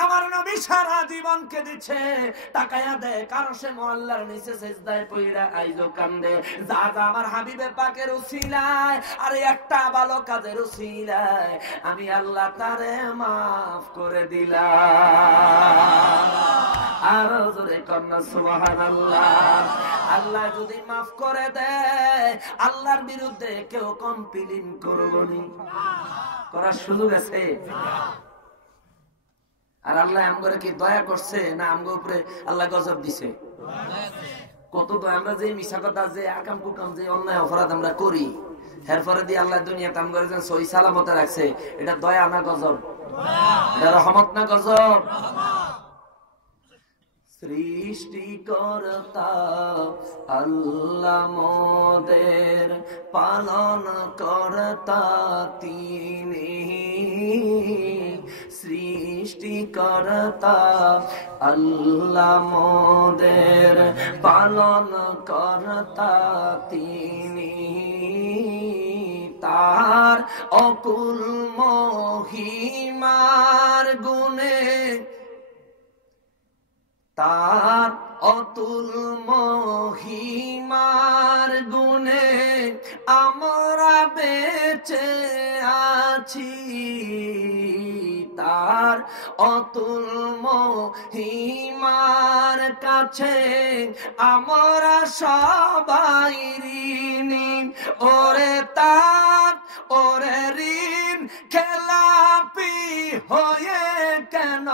আমার নবী সারা জীবনকে দিচ্ছে। তাকায়া দেখ, আরশে মুআল্লার নিচে সিজদায় পইরা আইজো কান্দে। যা যা আমার হাবিবে পাকের উসিলায়, আরে একটা ভালো কাজের উসিলায় আমি আল্লাহ তারে মাফ করে দিলাম। আরো জোরে কন্যা সুবহানাল্লাহ। আল্লাহ যদি মাফ করে দেয়, আল্লাহর বিরুদ্ধে কেউ কমপ্লেইন করবনি, করার সুযোগ আছে? আর আল্লাহ আমগরে কি দয়া করছে না আমগো উপরে আল্লাহ গজব দিছে? কত দয়া! আমরা যে মিশা কথা, যে আকাম কুকাম, যে অন্যায় অপরাধ আমরা করি, এরপরে দিয়ে আল্লাহ দুনিয়াতে আমগরে যেন সহি সালামতে রাখছে, এটা দয়া না গজব? এটা রহমত না গজব? সৃষ্টিকর্তা আল্লাহ মোদের পালন কর্তা তিনি। সৃষ্টিকর্তা আল্লাহ মোদের পালন কর্তা তিনি। তার অকুল মহিমার গুণে, তার অতুল মহিমার গুণে আমরা বেঁচে আছি। তার অতুল মহিমার কাছে আমরা সবাই ঋণী। ওরে তার ওরে ঋণ খেলাপি হয়ে কেন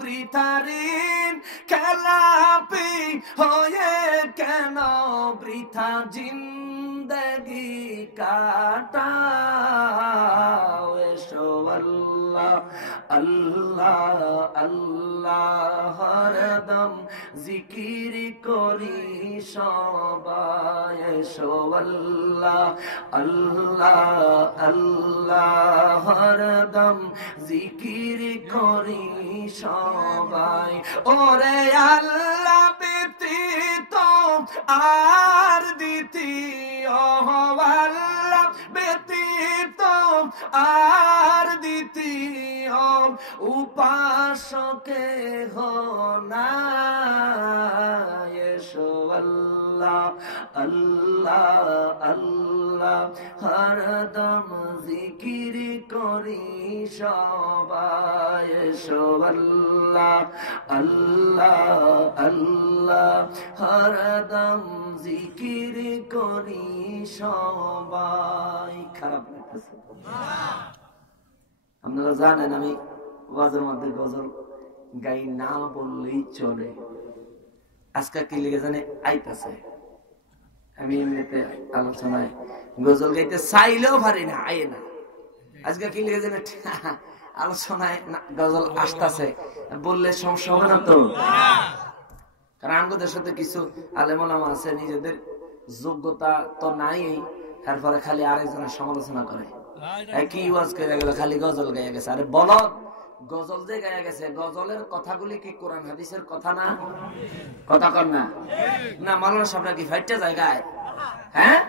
বৃথা ঋণ খেলাপি হয়ে কেন বৃথা জিন্দগি কাটাও। এসো আল্লাহ আল্লাহ আল্লাহ হরদম জিকির করি সবাই। এসো আল্লাহ আল্লাহ আল্লাহ হরদম জিকির করি সবাই। ওরে আল্লাহ ব্যতীত আর দ্বিতীয়, আল্লাহ ব্যতীত আর দ্বিতীয় উপাসকে নাই। এসো আল্লাহ আল্লাহ আল্লাহ হরদম জিকির করি সবাই। এসো আল্লাহ আল্লাহ আল্লাহ হরদম জিকির করি সবাই। খারাপ লাগতেছে? আপনারা জানেন আমি ওয়াজের মধ্যে গজল গাই না বললেই চলে। আজকে কি লেগে জানে আইতাছে, আমি এমনিতে আলোচনায় গজল গাইতে চাইলেও পারি না, আই না। আজকে কি লেগে জানে আলোচনায় গজল আসতেছে, বললে সমস্যা হবে না তো? কারণ আমাদের সাথে কিছু আলেম ওলামা আছে, নিজেদের যোগ্যতা তো নাই, তারপরে খালি আরেকজনের সমালোচনা করে। কি ওয়াজ করে গেল, খালি গজল গাইয়া গেছে। আরে বলদ, গজল যে গাইয়া গেছে, গজলের কথাগুলি কি কোরআন হাদিসের কথা না? কথা কর না? না মাওলানা সাহেবরা কি ফাইটটা জায়গায়? হ্যাঁ,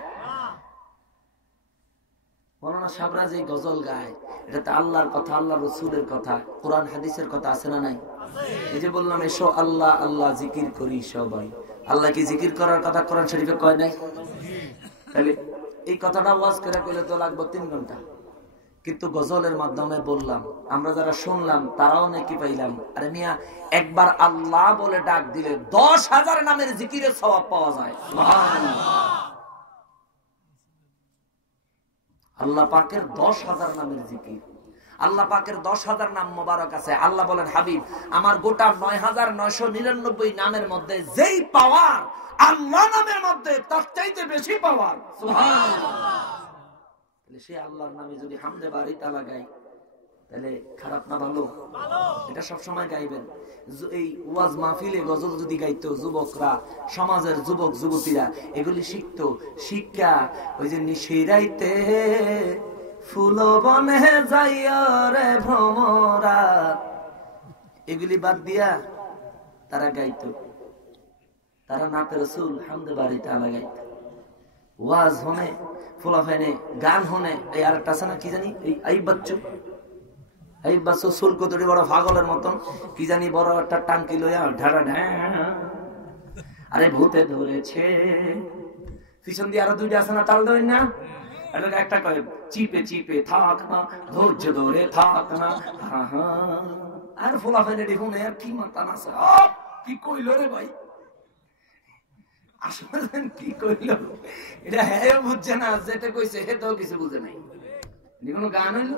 মাওলানা সাহেবরা যে গজল গায়, এটা তো আল্লাহর কথা, আল্লাহ রসুলের কথা, কোরআন হাদিসের কথা আছে না নাই? এই যে বললাম এসো আল্লাহ আল্লাহ জিকির করি সবাই, আল্লাহ কি জিকির করার কথা কোরআন শরীফে কয় নাই? তাহলে এই কথাটা ওয়াজ করে কইলে তো লাগবে 3 ঘন্টা। কিন্তু গজলের মাধ্যমে বললাম, আমরা যারা শুনলাম তারাও নাকি পাইলাম। আরে মিয়া, একবার আল্লাহ বলে ডাক দিলে 10,000 নামের জিকিরের সওয়াব পাওয়া যায়। আল্লাহ পাকের 10,000 নামের জিকির, আল্লাহ পাকের 10,000 নাম মোবারক আছে। আল্লাহ বলেন, হাবিব আমার গোটা 9,999 নামের মধ্যে যেই পাওয়ার আল্লাহ নামের মধ্যে তার চাইতে বেশি পাওয়ার। সুবহানাল্লাহ। সে আল্লাহর নামে যদি হামদে বাড়ি তালা গাই, তাহলে খারাপ না ভালো? এটা সবসময় গাইবেন। এই ওয়াজ মাহফিলে গজল যদি গাইতো যুবকরা, সমাজের যুবক যুবতীরা এগুলি শিখতো, শিক্ষা ওই যে নিশিরাইতে ফুল বনে যাইয়া রে ভ্রমরা, এগুলি বাদ দিয়া তারা গাইতো, তারা নাতে রসুল হামদে বাড়িতে আলা গাইতো, ওয়াজ হনে, ফুলা ফেনে গান হনে। এই আরেকটা আছে না কি জানি, এই বাচ্চু শুল্ক তৈরি বড় পাগলের মতন কি জানি বড় একটা টাঙ্কি লইয়া ঢাড়া ঢ্যা, আরে ভূতে ধরেছে, পিছন দিয়ে আরো দুইটা আছে না, তাল ধরেন না, একটা কয় চিপে চিপে থাক না, ধৈর্য ধরে থাক না, আর ফোলা ফেলে দেখুন আর কি মাথা না, কি কইল রে ভাই, আসলে কি কইল এটা হ্যাঁ বুঝছে না, যেটা কইছে হে তো কিছু বুঝে নাই, কোনো গান হইল।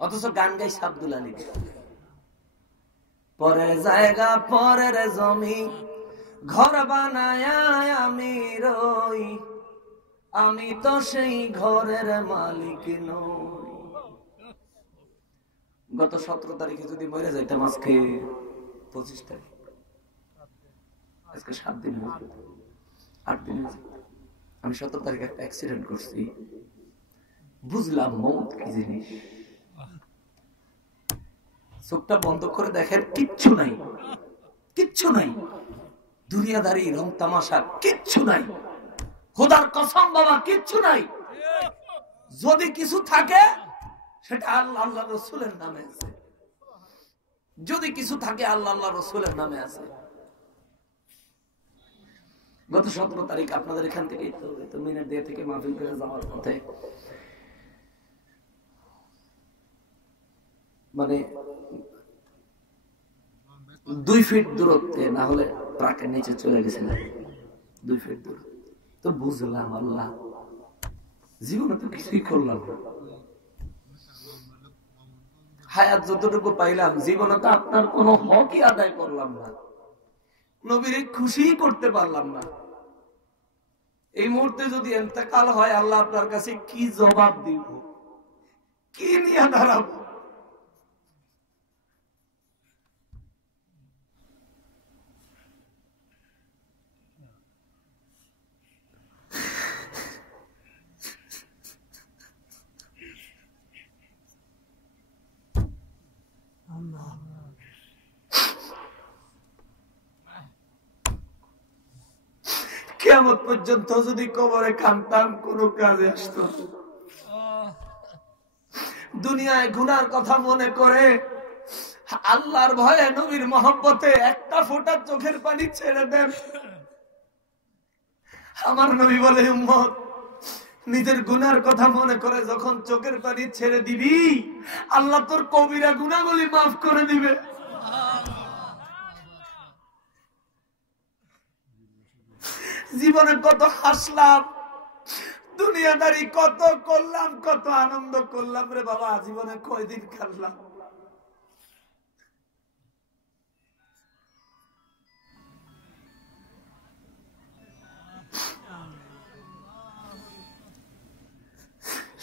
অথচ গান গাই আব্দুল আলী, পরের জায়গা পরের জমি ঘর বানায় আমি রই, আমি তো সেই ঘরের মালিক নই। গত 17 তারিখে যদি মরে যাইতাম, আজকে 25 তারিখ, আজকে 7 দিন 8 দিন। আমি 17 তারিখে একটা অ্যাক্সিডেন্ট করছি, বুঝলাম মৌত কি জিনিস। চোখটা বন্ধ করে দেখেন কিচ্ছু নাই, কিচ্ছু নাই, দুনিয়াদারি রং তামাশা কিচ্ছু নাই, খোদার কসম বাবা কিচ্ছু নাই। যদি কিছু থাকে সেটা আল্লাহ আল্লাহ রসুলের নামে আছে, যদি কিছু থাকে আল্লাহ আল্লাহ রসুলের নামে আছে। গত 17 তারিখ আপনাদের এখান থেকে তো মিনার দিয়ে থেকে মাহফিল করে যাওয়ার পথে মানে 2 ফিট দূরত্বে, না হলে ট্রাকের নিচে চলে গেছিলাম, 2 ফিট দূর। তো বুঝলাম আল্লাহ জীবনে তো কিছুই করলাম না, হায়াত যতটুকু পাইলাম জীবনে তো আপনার কোনো হকই আদায় করলাম না, নবীর খুশি করতে পারলাম না। এই মুহূর্তে যদি ইন্তেকাল হয়, আল্লাহ আপনার কাছে কি জবাব দিব, কি নিয়ে দাঁড়াবো? কিয়ামত পর্যন্ত যদি কবরে কাঁদতাম কোনো কাজে আসতো? দুনিয়ায় গুনার কথা মনে করে আল্লাহর ভয়ে নবীর মহব্বতে একটা ফোঁটা চোখের পানি ছেড়ে দেন। আমার নবী বলে, উম্মত নিজের গুনার কথা মনে করে যখন চোখের পানি ছেড়ে দিবি, আল্লাহ তোর কবিরা গুনাহগুলি মাফ করে দিবে। জীবনে কত হাসলাম, দুনিয়াদারি কত করলাম, কত আনন্দ করলাম রে বাবা, জীবনে কয়দিন কাটলাম।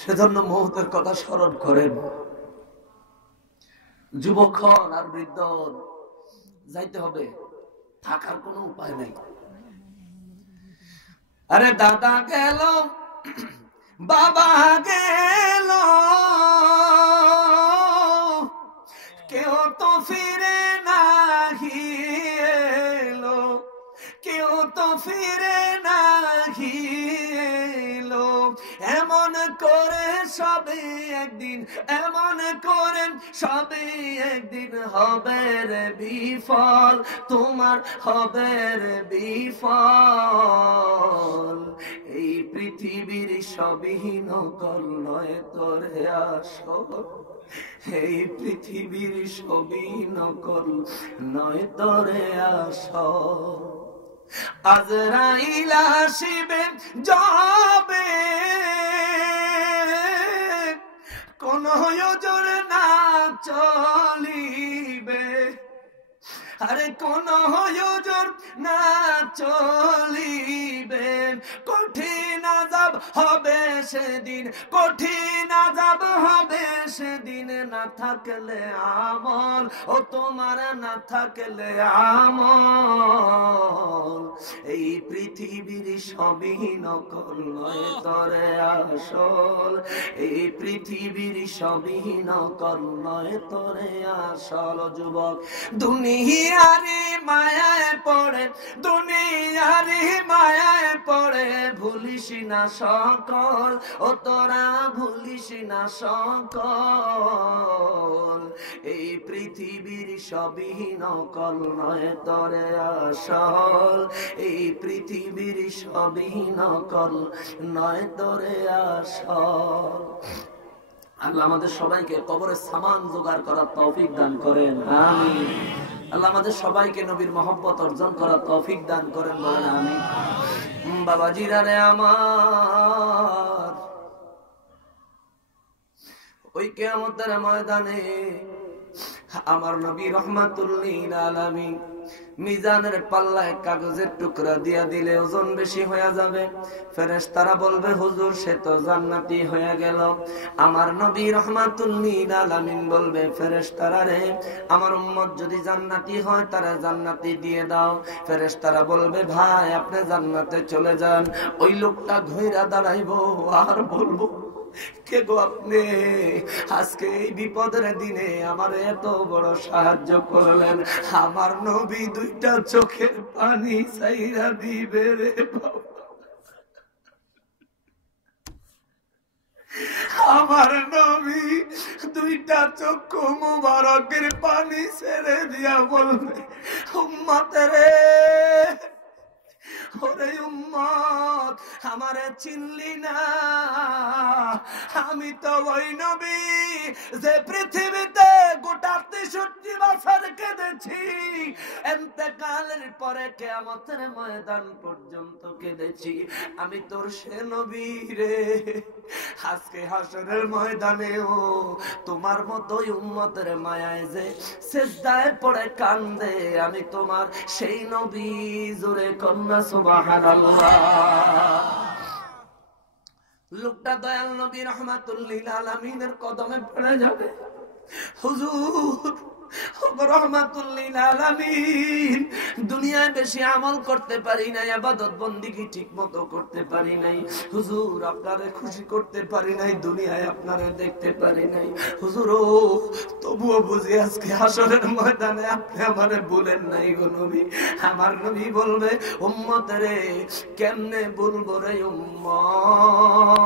সেজন্য মৌতের কথা স্মরণ করেন। যুবক আর বৃদ্ধ যাইতে হবে, থাকার কোনো উপায় নাই। আরে দাদা গেল, বাবা গেল, কেউ তো ফিরে নাহি এলো, কেউ তো ফিরে নাহি এলো। এমন করে সবে একদিন, এমন করে সবে একদিন হবে রে বিফল, তোমার হবে রে বিফল। এই পৃথিবীর সবই নকল নয় তোরে আসল, এই পৃথিবীর সবই নকল নয় তোরে আসল। আজরাইল আসিবে যাবে, কোন ওজর না চলিবে, আরে কোন হুজুর না চলিবে, কঠিন আযাব হবে সেদিন, কঠিন আযাব হবে সেদিন, না থাকলে আমল, ও তোমার না থাকলে আমল। এই পৃথিবীর সবই নকল নয় তরে আসল, এই পৃথিবীর সবই নকল নয় তরে আসল। যুবক দুনিয়ারি মায়ায় পড়ে, দুনিয়ারি মায়ায় পড়ে ভুলিস না সকল, ও তোরা ভুলিস না সকল। এই পৃথিবীর সবই নকল নয় তরে আসল, এই পৃথিবীর সবই নকল নয় তরে আসল। আল্লাহ আমাদের সবাইকে কবরের সামান জোগাড় করার তৌফিক দান করেন, আমিন। আল্লাহ আমাদের সবাইকে নবীর মহব্বত অর্জন করার তৌফিক দান করেন, বলেন আমিন। বাবাজিরা রে আমার, ওই কিয়ামতের ময়দানে আমার নবী রাহমাতুল লিল আলামিন মিজানের পাল্লায় কাগজের টুকরা দিয়া দিলে ওজন বেশি হয়ে যাবে। ফেরেশতারা বলবে হুজুর সে তো জান্নাতি হয়ে গেল। আমার নবী রাহমাতুল লিল আলামিন বলবে ফেরেশতারা রে, আমার উম্মত যদি জান্নাতি হয় তারা জান্নাতি দিয়ে দাও। ফেরেশতারা বলবে ভাই আপনি জান্নাতে চলে যান। ওই লোকটা ঘুরে দাঁড়াইবো আর বলবো কে গো আপনি, আজকে এই বিপদের দিনে আমার এত বড় সাহায্য করলেন। আমার নবী দুইটা চোখের পানি চাইরা দিবে রে বাবা, আমার নবী দুইটা চক্ষু মুবারকের পানি ছেড়ে দিয়া বলবে উম্মত রে, ওরে উম্মত আমারে চিনলি না, আমি তো ওই নবী যে পৃথিবীতে গোটা 63 বছর কেঁদেছি, ইন্তেকালের পরে কিয়ামতের ময়দান পর্যন্ত কেঁদেছি। আমি তোর সে নবী রে। আজকে হাসরের ময়দানেও তোমার মতোই উম্মতের মায়ায় যে সিজদায় পড়ে কান্দে, আমি তোমার সেই নবী। জোরে কন্যা সুবহানাল্লাহ। লোকটা দয়াল নবী রাহমাতুল লিল আলামিনের কদমে পড়ে যাবে, হুজুর রাহমাতুল লিল আলামিন দুনিয়ায় বেশি আমল করতে পারি নাই, ইবাদত বন্দেগী ঠিকমতো করতে পারি নাই, হুজুর আপনারে খুশি করতে পারি নাই, দুনিয়ায় আপনারে দেখতে পারি নাই হুজুর। ও তবুও বুঝি আজকে হাসরের ময়দানে আপনি আমারে ভুলেন নাই গো নবী। আমার নবী বলবে উম্মত রে, কেমনে বলবো রে উম্মত,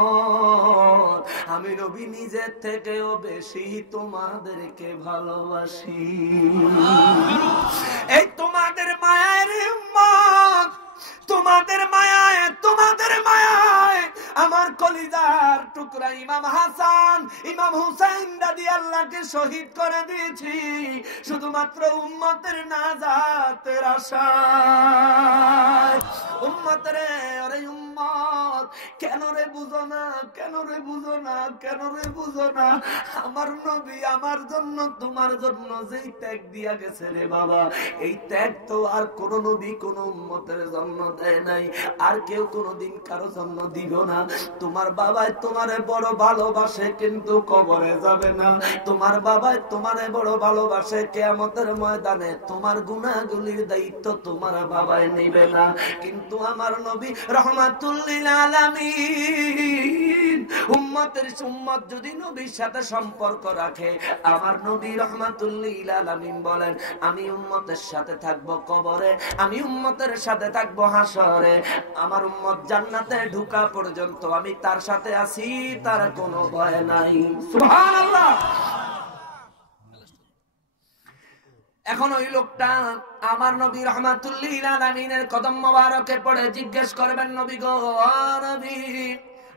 আমি নবী নিজের থেকেও বেশি তোমাদেরকে ভালোবাসি। এই তোমাদের মায়ের উম্মত, তোমাদের মায়ায়, তোমাদের মায়ায় আমার কলিজার টুকরা ইমাম হাসান ইমাম হুসাইন রাদিয়াল্লাহকে শহীদ করে দিয়েছি, শুধুমাত্র উম্মতের নাজাতের আশায়। উম্মত রে, ওরে উম্মত কেন রে বুঝো না, কেন রে বুঝো না, কেন রে বুঝো না, আমার নবী আমার জন্য তোমার জন্য যেই ত্যাগ দিয়া গেছে রে বাবা, এই ত্যাগ তো আর কোন নবী কোন উম্মতের জন্য দেয় নাই, আর কেউ কোনদিন কারো জন্য দিব না। তোমার বাবাই তোমারে বড় ভালোবাসে কিন্তু কবরে যাবে না, তোমার বাবাই তোমারে বড় ভালোবাসে, কিয়ামতের ময়দানে তোমার গুনাহগুলির দায়িত্ব তোমার বাবাই নেবে না। কিন্তু আমার নবী রাহমাতুল লিল আলামিন উম্মতের উম্মত যদি নবীর সাথে সম্পর্ক রাখে, আমার নবী রাহমাতুল লিল আলামিন বলেন আমি উম্মতের সাথে থাকবো কবরে, আমি উম্মতের সাথে থাকবো হাসরে, আমার উম্মত জান্নাতে ঢোকা পর্যন্ত আমি তার সাথে আছি, তার কোনো ভয় নাই। সুবহানাল্লাহ। এখন ওই লোকটা আমার নবী রাহমাতুল লিল আলামিনের কদম মোবারকে পড়ে জিজ্ঞেস করবেন নবী গো নবী,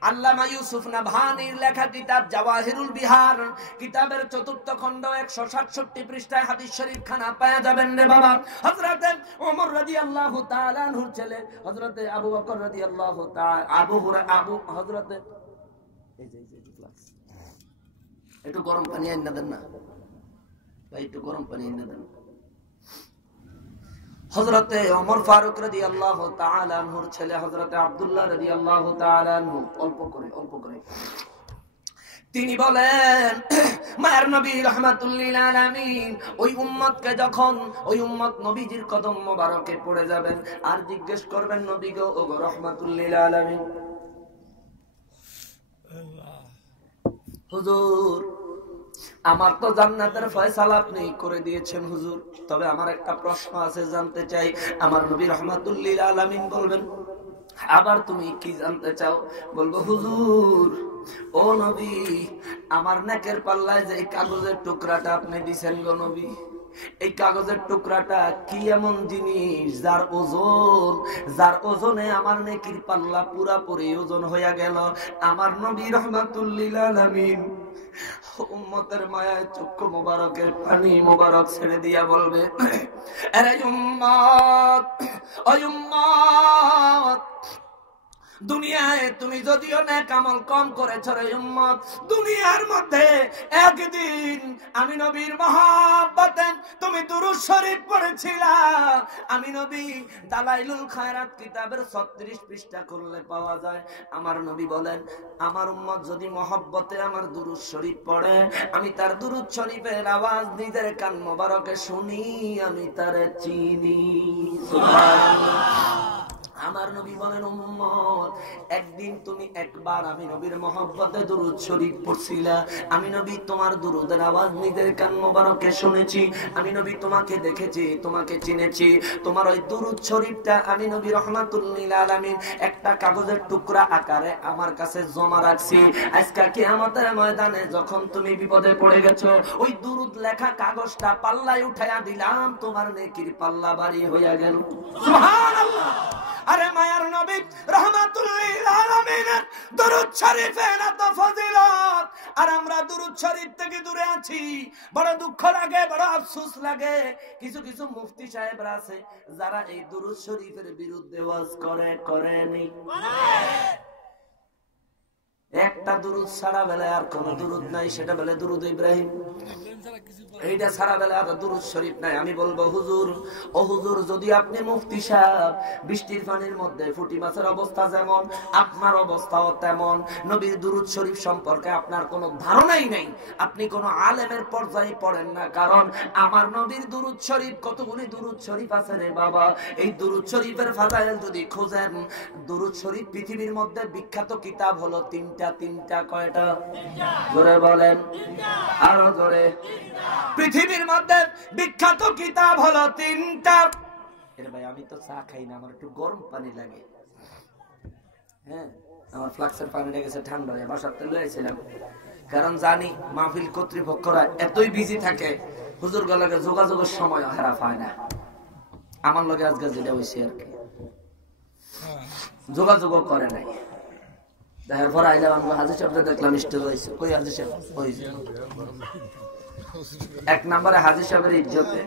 আল্লামা ইউসুফ নাভানির লেখা কিতাব জাওয়াহিরুল বিহার কিতাবের ৪র্থ খণ্ড ১৬৭ পৃষ্ঠায় হাদিস শরীফ খানা পাওয়া যাবেন রে বাবা। হযরতে ওমর রাদিয়াল্লাহু তাআলা আনহুর ছেলে হযরতে আবু বকর রাদিয়াল্লাহু তাআলা হযরতে এই যে গ্লাস একটু গরম পানি এনে দেন না ভাই, একটু গরম পানি এনে দেন। হযরতে ওমর ফারুক রাদিয়াল্লাহু তাআলা আনহুর ছেলে হযরতে আব্দুল্লাহ রাদিয়াল্লাহু তাআলা আনহু অল্প করে তিনি বলেন, মায়ের নবী রাহমাতুল লিল আলামিন ওই উম্মতকে যখন ওই উম্মত নবীজির কদম মোবারকে পড়ে যাবেন আর জিজ্ঞেস করবেন, নবী গো ও গো রাহমাতুল লিল আলামিন, হুজুর আমার তো জান্নাতের ফয়সালা আপনি করে দিয়েছেন হুজুর, তবে আমার একটা প্রশ্ন আছে, জানতে চাই। আমার নবী রাহমাতুল লিল আলামিন বলবেন, আবার তুমি কি জানতে চাও? বলবো, হুজুর ও নবী, আমার নেকের পাল্লায় যে কাগজের টুকরাটা আপনি দিছেন গো নবী, এই কাগজের টুকরাটা কি এমন জিনিস যার ওজনে আমার নেকির পাল্লা পুরাপুরি ওজন হইয়া গেল। আমার নবী রাহমাতুল লিল আলামিন উম্মতের মায়ায় চক্ষু মোবারকের পানি মোবারক ছেড়ে দিয়া বলবে, আরে উম্মত, ও উম্মত, দুনিয়ায় তুমি যদিও নেক আমল কম করেছ রে উম্মত, দুনিয়ার মধ্যে একদিন আমি নবীর মহব্বতে তুমি দুরূদ শরীফ পড়েছিলা। আমি নবী দালাইলুল খায়রাত কিতাবের 36 পৃষ্ঠা খুললে পাওয়া যায়। আমার নবী বলেন, আমার উম্মত যদি মহব্বতে আমার দুরূদ শরীফ পড়ে, আমি তার দুরূদ শরীফের আওয়াজ নিজের কান মোবারকে শুনি, আমি তারে চিনি। সুবহানাল্লাহ। আমার নবী বলেন, উম্মত একদিন তুমি একবার আমি নবীর মহব্বতে দুরূদ শরীফ পড়ছিলা, আমি নবী তোমার দুরূদের আওয়াজ নিজের কান মোবারকে শুনেছি, আমি নবী তোমাকে দেখেছি, তোমাকে চিনেছি, তোমার ওই দুরূদ শরীফটা আমি নবী রাহমাতুল লিল আলামিন একটা কাগজের টুকরা আকারে আমার কাছে জমা রাখছি। আজকে কিয়ামতের ময়দানে যখন তুমি বিপদে পড়ে গেছো, ওই দুরূদ লেখা কাগজটা পাল্লায় উঠাইয়া দিলাম, তোমার নেকির পাল্লা ভারী হইয়া গেল। সুবহানাল্লাহ। আরে মায়ার নবী রাহমাতুল লিল আলামিনের দুরূদ শরীফের এত ফজিলত, আর আমরা দুরূদ শরীফ থেকে দূরে আছি। বড় দুঃখ লাগে, বড় আফসোস লাগে। কিছু কিছু মুফতি সাহেবরা আছে যারা এই দুরূদ শরীফের বিরুদ্ধে ওয়াজ করেনি। একটা দুরূদ সারা বেলা আর কোন দুরূদ নাই, সেটা বলে দুরূদ ইব্রাহিম। এইটা সারা বেলা আর দুরূদ শরীফ নাই। আমি বলবো, হুজুর ও হুজুর, যদি আপনি মুফতি সাহেব, বৃষ্টির পানির মধ্যে ফুটি মাছের অবস্থা যেমন আপনার অবস্থাও তেমন, নবীর দুরূদ শরীফ সম্পর্কে আপনার কোনো ধারণাই নেই, আপনি কোনো আলেমের পর্যায়ে পড়েন না। কারণ আমার নবীর দুরূদ শরীফ, কতগুলি দুরূদ শরীফ আছে রে বাবা। এই দুরূদ শরীফের ফাজাইল যদি খোঁজেন, দুরূদ শরীফ পৃথিবীর মধ্যে বিখ্যাত কিতাব হলো তিনটা। কয়টা? জোরে বলেন, আরো জোরে। পৃথিবীর মধ্যে বিখ্যাত কিতাব হলো তিনটা। এর ভাই আমি তো চা খাই না, আমার একটু গরম পানি লাগে। হ্যাঁ, আমার ফ্লাক্সের পানিটা গেছে ঠান্ডা হয়ে, বাসাতে লয়েছিলাম। কারণ জানি মাহফিল কর্তৃপক্ষরা এতই বিজি থাকে, হুজুর গলাকে যোগাযোগের সময় হারা পায় না। আমার লগে আজকে যেটা হয়েছে আর কি, যোগাযোগও করে নাই। দেখার পর আইলাম, আমি হাজির সাহেবকে দেখলাম স্টেজ হয়েছে। কই হাজির সাহেব? হয়েছে। এক নম্বরে হাজির সাহেবের ইজ্জতে,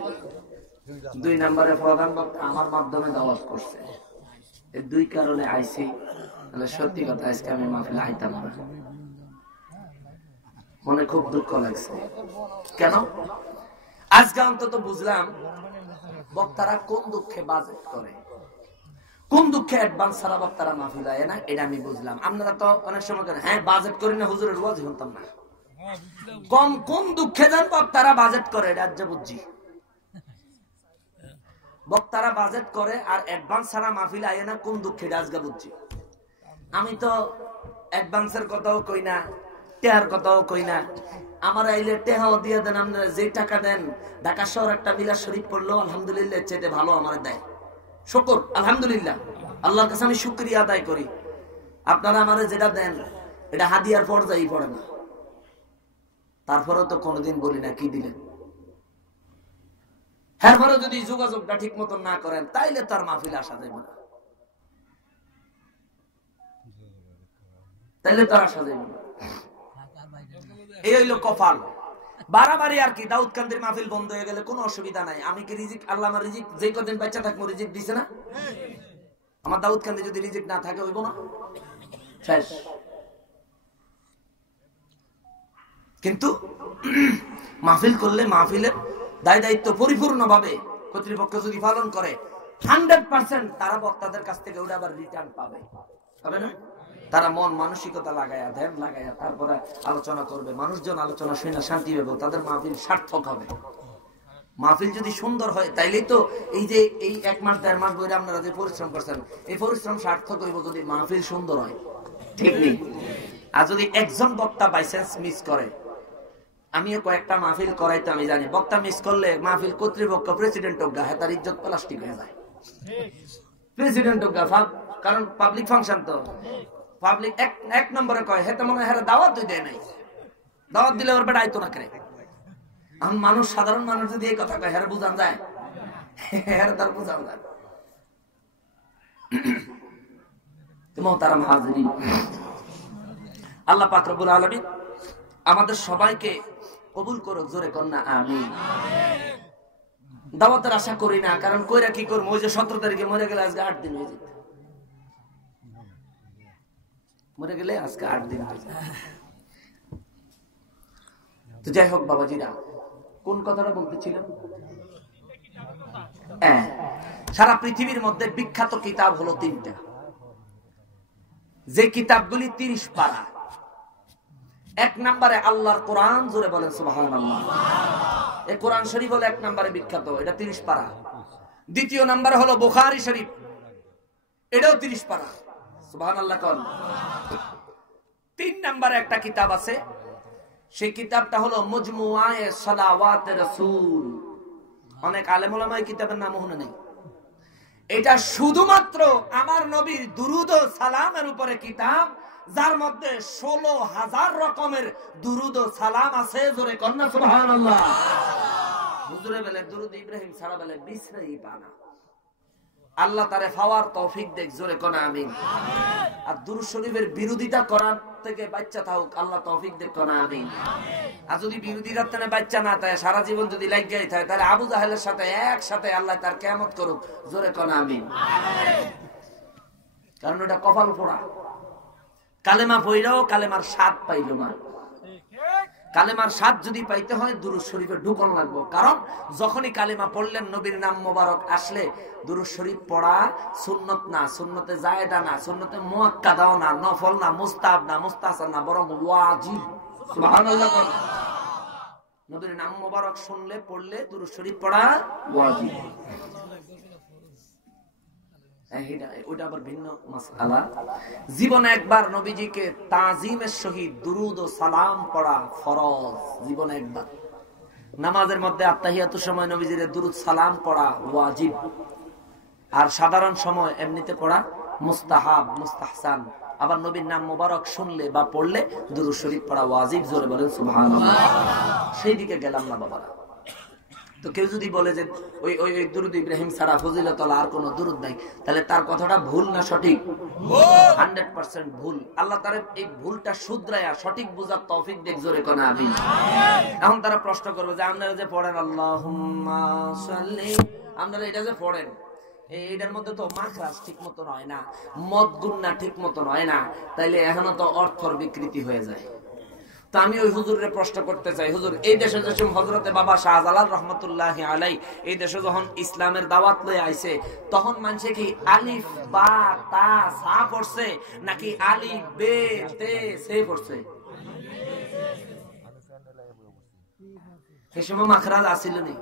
দুই নম্বরে প্রধান বক্তা আমার মাধ্যমে দাওয়াত করছে। এই দুই কারণে আইছি। তাহলে সত্যি কথা, আজকে আমি মাহফিলে আইতাম না। মনে খুব দুঃখ লাগছে। কেন? আজকে অন্তত বুঝলাম বক্তারা কোন দুঃখে বাজেট করে, কোন দুঃখে অ্যাডভান্স ছাড়া বক্তারা মাহফিল আয় না, এটা আমি বুঝলাম। আপনারা তো অনেক সময় করেন, হ্যাঁ বাজেট করি না, হুজুরের ওয়াজ শুনতাম না। কোন দুঃখে যান বক্তারা বাজেট করে, এটা আজ বুঝছি। বক্তারা বাজেট করে আর অ্যাডভান্স ছাড়া মাহফিল আয় না, কোন দুঃখে, এটা আজকে বুঝছি। আমি তো অ্যাডভান্সের কথাও কই না, টেহার কথাও কই না। আমার আইলে টেহাও দিয়ে দেন, আপনারা যে টাকা দেন, ঢাকা শহর একটা মিলাদ শরীফ পড়লো আলহামদুলিল্লাহ, চেয়ে ভালো আমার দেয়। শুকর আলহামদুলিল্লাহ, আল্লাহর কাছে আমি শুকরিয়া আদায় করি। আপনারা আমারে যেটা দেন এটা হাদিয়ার পর্যায়ে পড়ে না। তারপরেও তো কোনোদিন বলি না কি দিলেন। এরপরে যদি যোগাযোগটা ঠিক মতো না করেন, তাইলে তার মাহফিলে আসা যাবে না, তাইলে তার আসা যাবে না। এই হইল কপাল। বাড়াবাড়ি আর কি। দাউদ কান্দির মাহফিল বন্ধ হয়ে গেলে কোনো অসুবিধা নাই। আমি কি রিজিক, আল্লাহ আমার রিজিক যে কদিন বাচ্চা থাকবো রিজিক দিছে না? আমার দাউদ কান্দি যদি রিজিক না থাকে হইব না, শেষ। কিন্তু মাহফিল করলে মাহফিলের দায় দায়িত্ব পরিপূর্ণভাবে কর্তৃপক্ষ যদি পালন করে, 100% তারা বক্তাদের কাছ থেকে ওটা আবার রিটার্ন পাবে, হবে না? তারা মন মানসিকতা লাগায়া, ধ্যান লাগায়া তারপরে আলোচনা করবে, মানুষজন আলোচনা শুনে শান্তি পাবে, তাদের মাহফিল সার্থক হবে। মাহফিল যদি সুন্দর হয় তাইলেই তো এই যে এই 1 মাস 1.5 মাস ধরে আপনারা যে পরিশ্রম করছেন, এই পরিশ্রম সার্থক হইব যদি মাহফিল সুন্দর হয়, ঠিক নেই? আর যদি একজন বক্তা বাই চান্স মিস করে, আমিও কয়েকটা মাহফিল করাইতে আমি জানি, বক্তা মিস করলে মাহফিল কর্তৃপক্ষ প্রেসিডেন্ট হোক গা, তার ইজ্জত প্লাস্টিক হয়ে যায়। প্রেসিডেন্ট হোক গা, কারণ পাবলিক ফাংশন তো, পাবলিক এক নম্বরে কয় হেতে মনে হয় দাওয়াত দেয় নাই, দাওয়াত দিলে ওর বেটা আইতো না করে। মানুষ, সাধারণ মানুষ যদি এই কথা কয়, হ্যাঁ বুঝান যায়, হ্যাঁ তার বুঝান যায়। মুহতারাম হাজিরিন, আল্লাহ পাক রব্বুল আলামিন আমাদের সবাইকে কবুল করুক, জোরে কন্যা আমিন। দাওয়াতের আশা করি না, কারণ কইরা কি করবো, ওই যে 17 তারিখে মরে গেলে আজকে 8 দিন হয়ে যেত, মরে গেলে আজকে 8 দিন হয়ে যেত। তো যাই হোক বাবাজিরা, কোন কথাটা বলতেছিলাম? সারা পৃথিবীর মধ্যে বিখ্যাত কিতাব হলো 3টা, যে কিতাবগুলি 30 পারা। 1 নম্বরে আল্লাহর কোরআন, জোরে বলেন সুবহানাল্লাহ। এই কোরআন শরীফ হলো 1 নম্বরে বিখ্যাত, এটা 30 পারা। দ্বিতীয় নম্বরে হলো বুখারী শরীফ, এটাও 30 পারা, সুবহানাল্লাহ কোন। 3 নম্বরে একটা কিতাব আছে, সেই কিতাবটা হলো মুজমুআয়ে সালাওয়াতে রাসূল। অনেক আলেম ওলামা এই কিতাবের নাম শুনে নাই। এটা শুধুমাত্র আমার নবীর দুরুদ ও সালামের উপরে কিতাব, যার মধ্যে 16,000 রকমের দুরুদ ও সালাম আছে, জোরে কন্যা সুবহানাল্লাহ। হুজুরে বলে দুরুদ ইব্রাহিম ছাড়া বলে বিছরাই পানা। আল্লাহ তারে পাওয়ার তৌফিক দেখ, জোরে কন্যা আমিন। আর দুরূদ শরীফের বিরোধিতা করার থেকে বাচ্চা থাকুক, আল্লাহ তৌফিক দেখ, কন্যা আমিন। আর যদি বিরোধিতার থেকে বাচ্চা না থাকে, সারা জীবন যদি লাগিয়ে থাকে, তাহলে আবু জাহেলের সাথে একসাথে আল্লাহ তার কিয়ামত করুক, জোরে কন্যা আমিন। কারণ ওটা কপাল পোড়া, কালেমা পড়াও কালেমার স্বাদ পাইল না। কালেমার স্বাদ যদি পাইতে হয় দুরূদ শরীফে ঢুকন লাগবো, কারণ যখনই কালেমা পড়লেন, নবীর নাম মোবারক আসলে দুরূদ শরীফ পড়া সুন্নত না, সুন্নতে জায়েদা না, সুন্নতে মুআক্কাদাও না, নফল না, মুস্তাহাব না, মুস্তাহসান না, বরং ওয়াজিব। সুবহানাল্লাহ। নবীর নাম মোবারক শুনলে, পড়লে দুরূদ শরীফ পড়া ওয়াজিব। ওইটা আবার ভিন্ন মাসআলা। জীবনে একবার নবীজিকে তাজিমের সহিত দুরুদ ও সালাম পড়া ফরজ, জীবনে একবার। নামাজের মধ্যে আত্তাহিয়াতুর সময় নবীজির দুরুদ সালাম পড়া ওয়াজিব, আর সাধারণ সময় এমনিতে পড়া মুস্তাহাব, মুস্তাহসান। আবার নবীর নাম মোবারক শুনলে বা পড়লে দুরুদ শরীফ পড়া ওয়াজিব, জোরে বলেন সুবহানাল্লাহ। সেই দিকে গেলাম না বাবারা। তো কেউ যদি বলে যে ওই ওই দুরুদ ইব্রাহিম ছাড়া ফজিলত আর কোন দুরুদ নাই, তাহলে তার কথাটা ভুল না সঠিক? 100% ভুল। আল্লাহ তার এই ভুলটা শুধরায়া সঠিক বুঝার তৌফিক দেখ, জোরে কোন আমিন। এখন তারা প্রশ্ন করবে যে আপনারা যে পড়েন আল্লাহুম্মা সাল্লি, আপনারা এটা যে পড়েন, এইটার মধ্যে তো মাখরাজ ঠিক মতো নয় না, মদ গুন্না ঠিক মতো নয় না, তাইলে এখনো তো অর্থর বিকৃতি হয়ে যায়। তো আমি ওই হুজুরের প্রশ্ন করতে চাই, হুজুর এই দেশে যখন হযরতে বাবা শাহজালাল রহমাতুল্লাহি আলাই এই দেশে যখন ইসলামের দাওয়াত লয়ে আইছে, তখন মানুষে কি আলিফ বা তা সা পড়ছে নাকি আলিফ বে তে সে পড়ছে? সেই সময় মাখরাজ আসিল নি।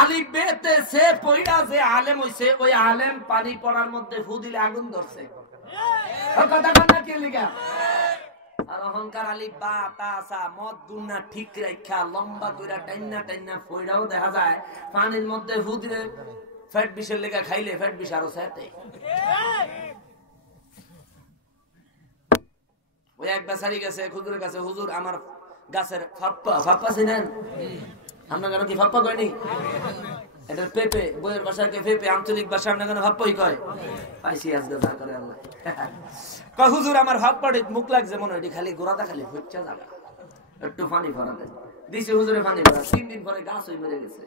আলিফ বে তে সে পয়রা যে আলেম হইছে, ওই আলেম পানি পড়ার মধ্যে ফু দিলে আগুন ধরছে। কথা কান্না কি লিগা? আর অহংকার আলিফ বা তা সা মদ গুন্না ঠিক রাখা লম্বা কইরা টাইনা টাইনা ফইরাও দেখা যায় পানির মধ্যে ফু দিলে ফ্যাট বিষের লেগা খাইলে ফ্যাট বিষ আরো সাথে। ওই এক বেচারি গেছে হুজুরের কাছে, হুজুর আমার গাছের ফাপ্পা, ফাপ্পা চিনেন? আপনার কেন কি ফাপ্পা কয়নি? এটা পেঁপে, বইয়ের ভাষায় পেঁপে, আঞ্চলিক ভাষা আপনার কেন ফাপ্পাই কয়? পাইছি আজকে যা করে আল্লাহ। কয় হুজুর আমার ফাপ্পাড়ি মুখ লাগছে মনে হয়, খালি গোড়াটা খালি হচ্ছে যাবে, একটু পানি ভরা দেন। দিছে হুজুরে পানি ভরা, 3 দিন পরে গাছ হয়ে মরে গেছে।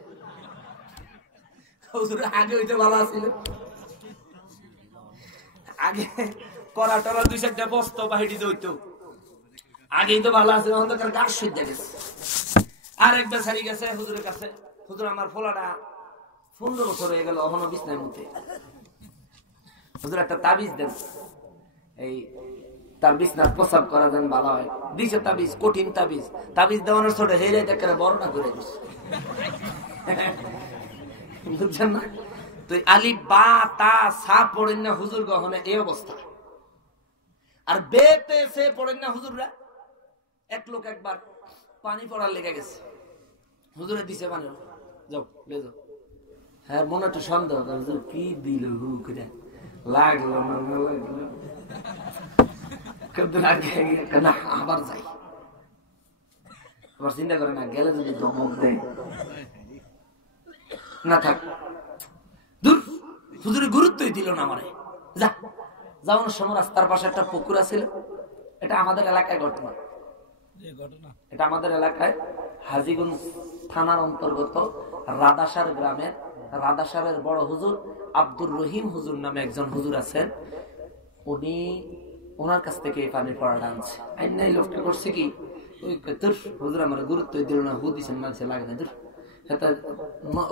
হুজুর আগে হইতে ভালো আছিল, আগে করা টরা 2-4টা বস্তা বাহিনী হইতো, আগেই তো ভালো আছে, অন্ধকার গাছ শুয়ে গেছে। আর এক বেচারি গেছে হুজুরের কাছে, হুজুর আমার ফোলাটা 15 বছর হয়ে গেল এখনো বিছনায় মুতে। হুজুর একটা তাবিজ দেন, এই তার বিছনা প্রসাব করা যেন ভালো হয়। দিছে তাবিজ, কঠিন তাবিজ। তাবিজ দেওয়ানোর ছোট হেরে একটা বর্ণনা করে দিচ্ছে, বুঝছেন না? তো আলিফ বা তা সা পড়েন না হুজুর গহনে এই অবস্থা, আর বেতে সে পড়েন না হুজুররা। এক লোক একবার পানি পড়ার লেগে গেছে, হুজুরে দিছে পানি, যাও লে যাও। হ্যাঁ, মনে একটু সন্দেহ, হুজুর কি দিল হু করে, লাগলো না লাগলো না, আবার যাই। আবার চিন্তা করে না, গেলে যদি ধমক দেয় না, থাক দূর, হুজুরে গুরুত্বই দিল না আমারে। যা যাওয়ানোর সময় রাস্তার পাশে একটা পুকুর ছিল, এটা আমাদের এলাকায় ঘটনা। এটা আমাদের এলাকায় হাজীগঞ্জ থানার অন্তর্গত রাদাসার গ্রামের, রাদাসারের বড় হুজুর আব্দুর রহিম হুজুর নামে একজন হুজুর আছেন। উনি ওনার কাছ থেকে এই পানির পড়াটা আনছে। আইনাই লোকটা করছে কি, ওই তোর হুজুর আমার গুরুত্ব দিল না, হু দিছেন মানুষে লাগে না,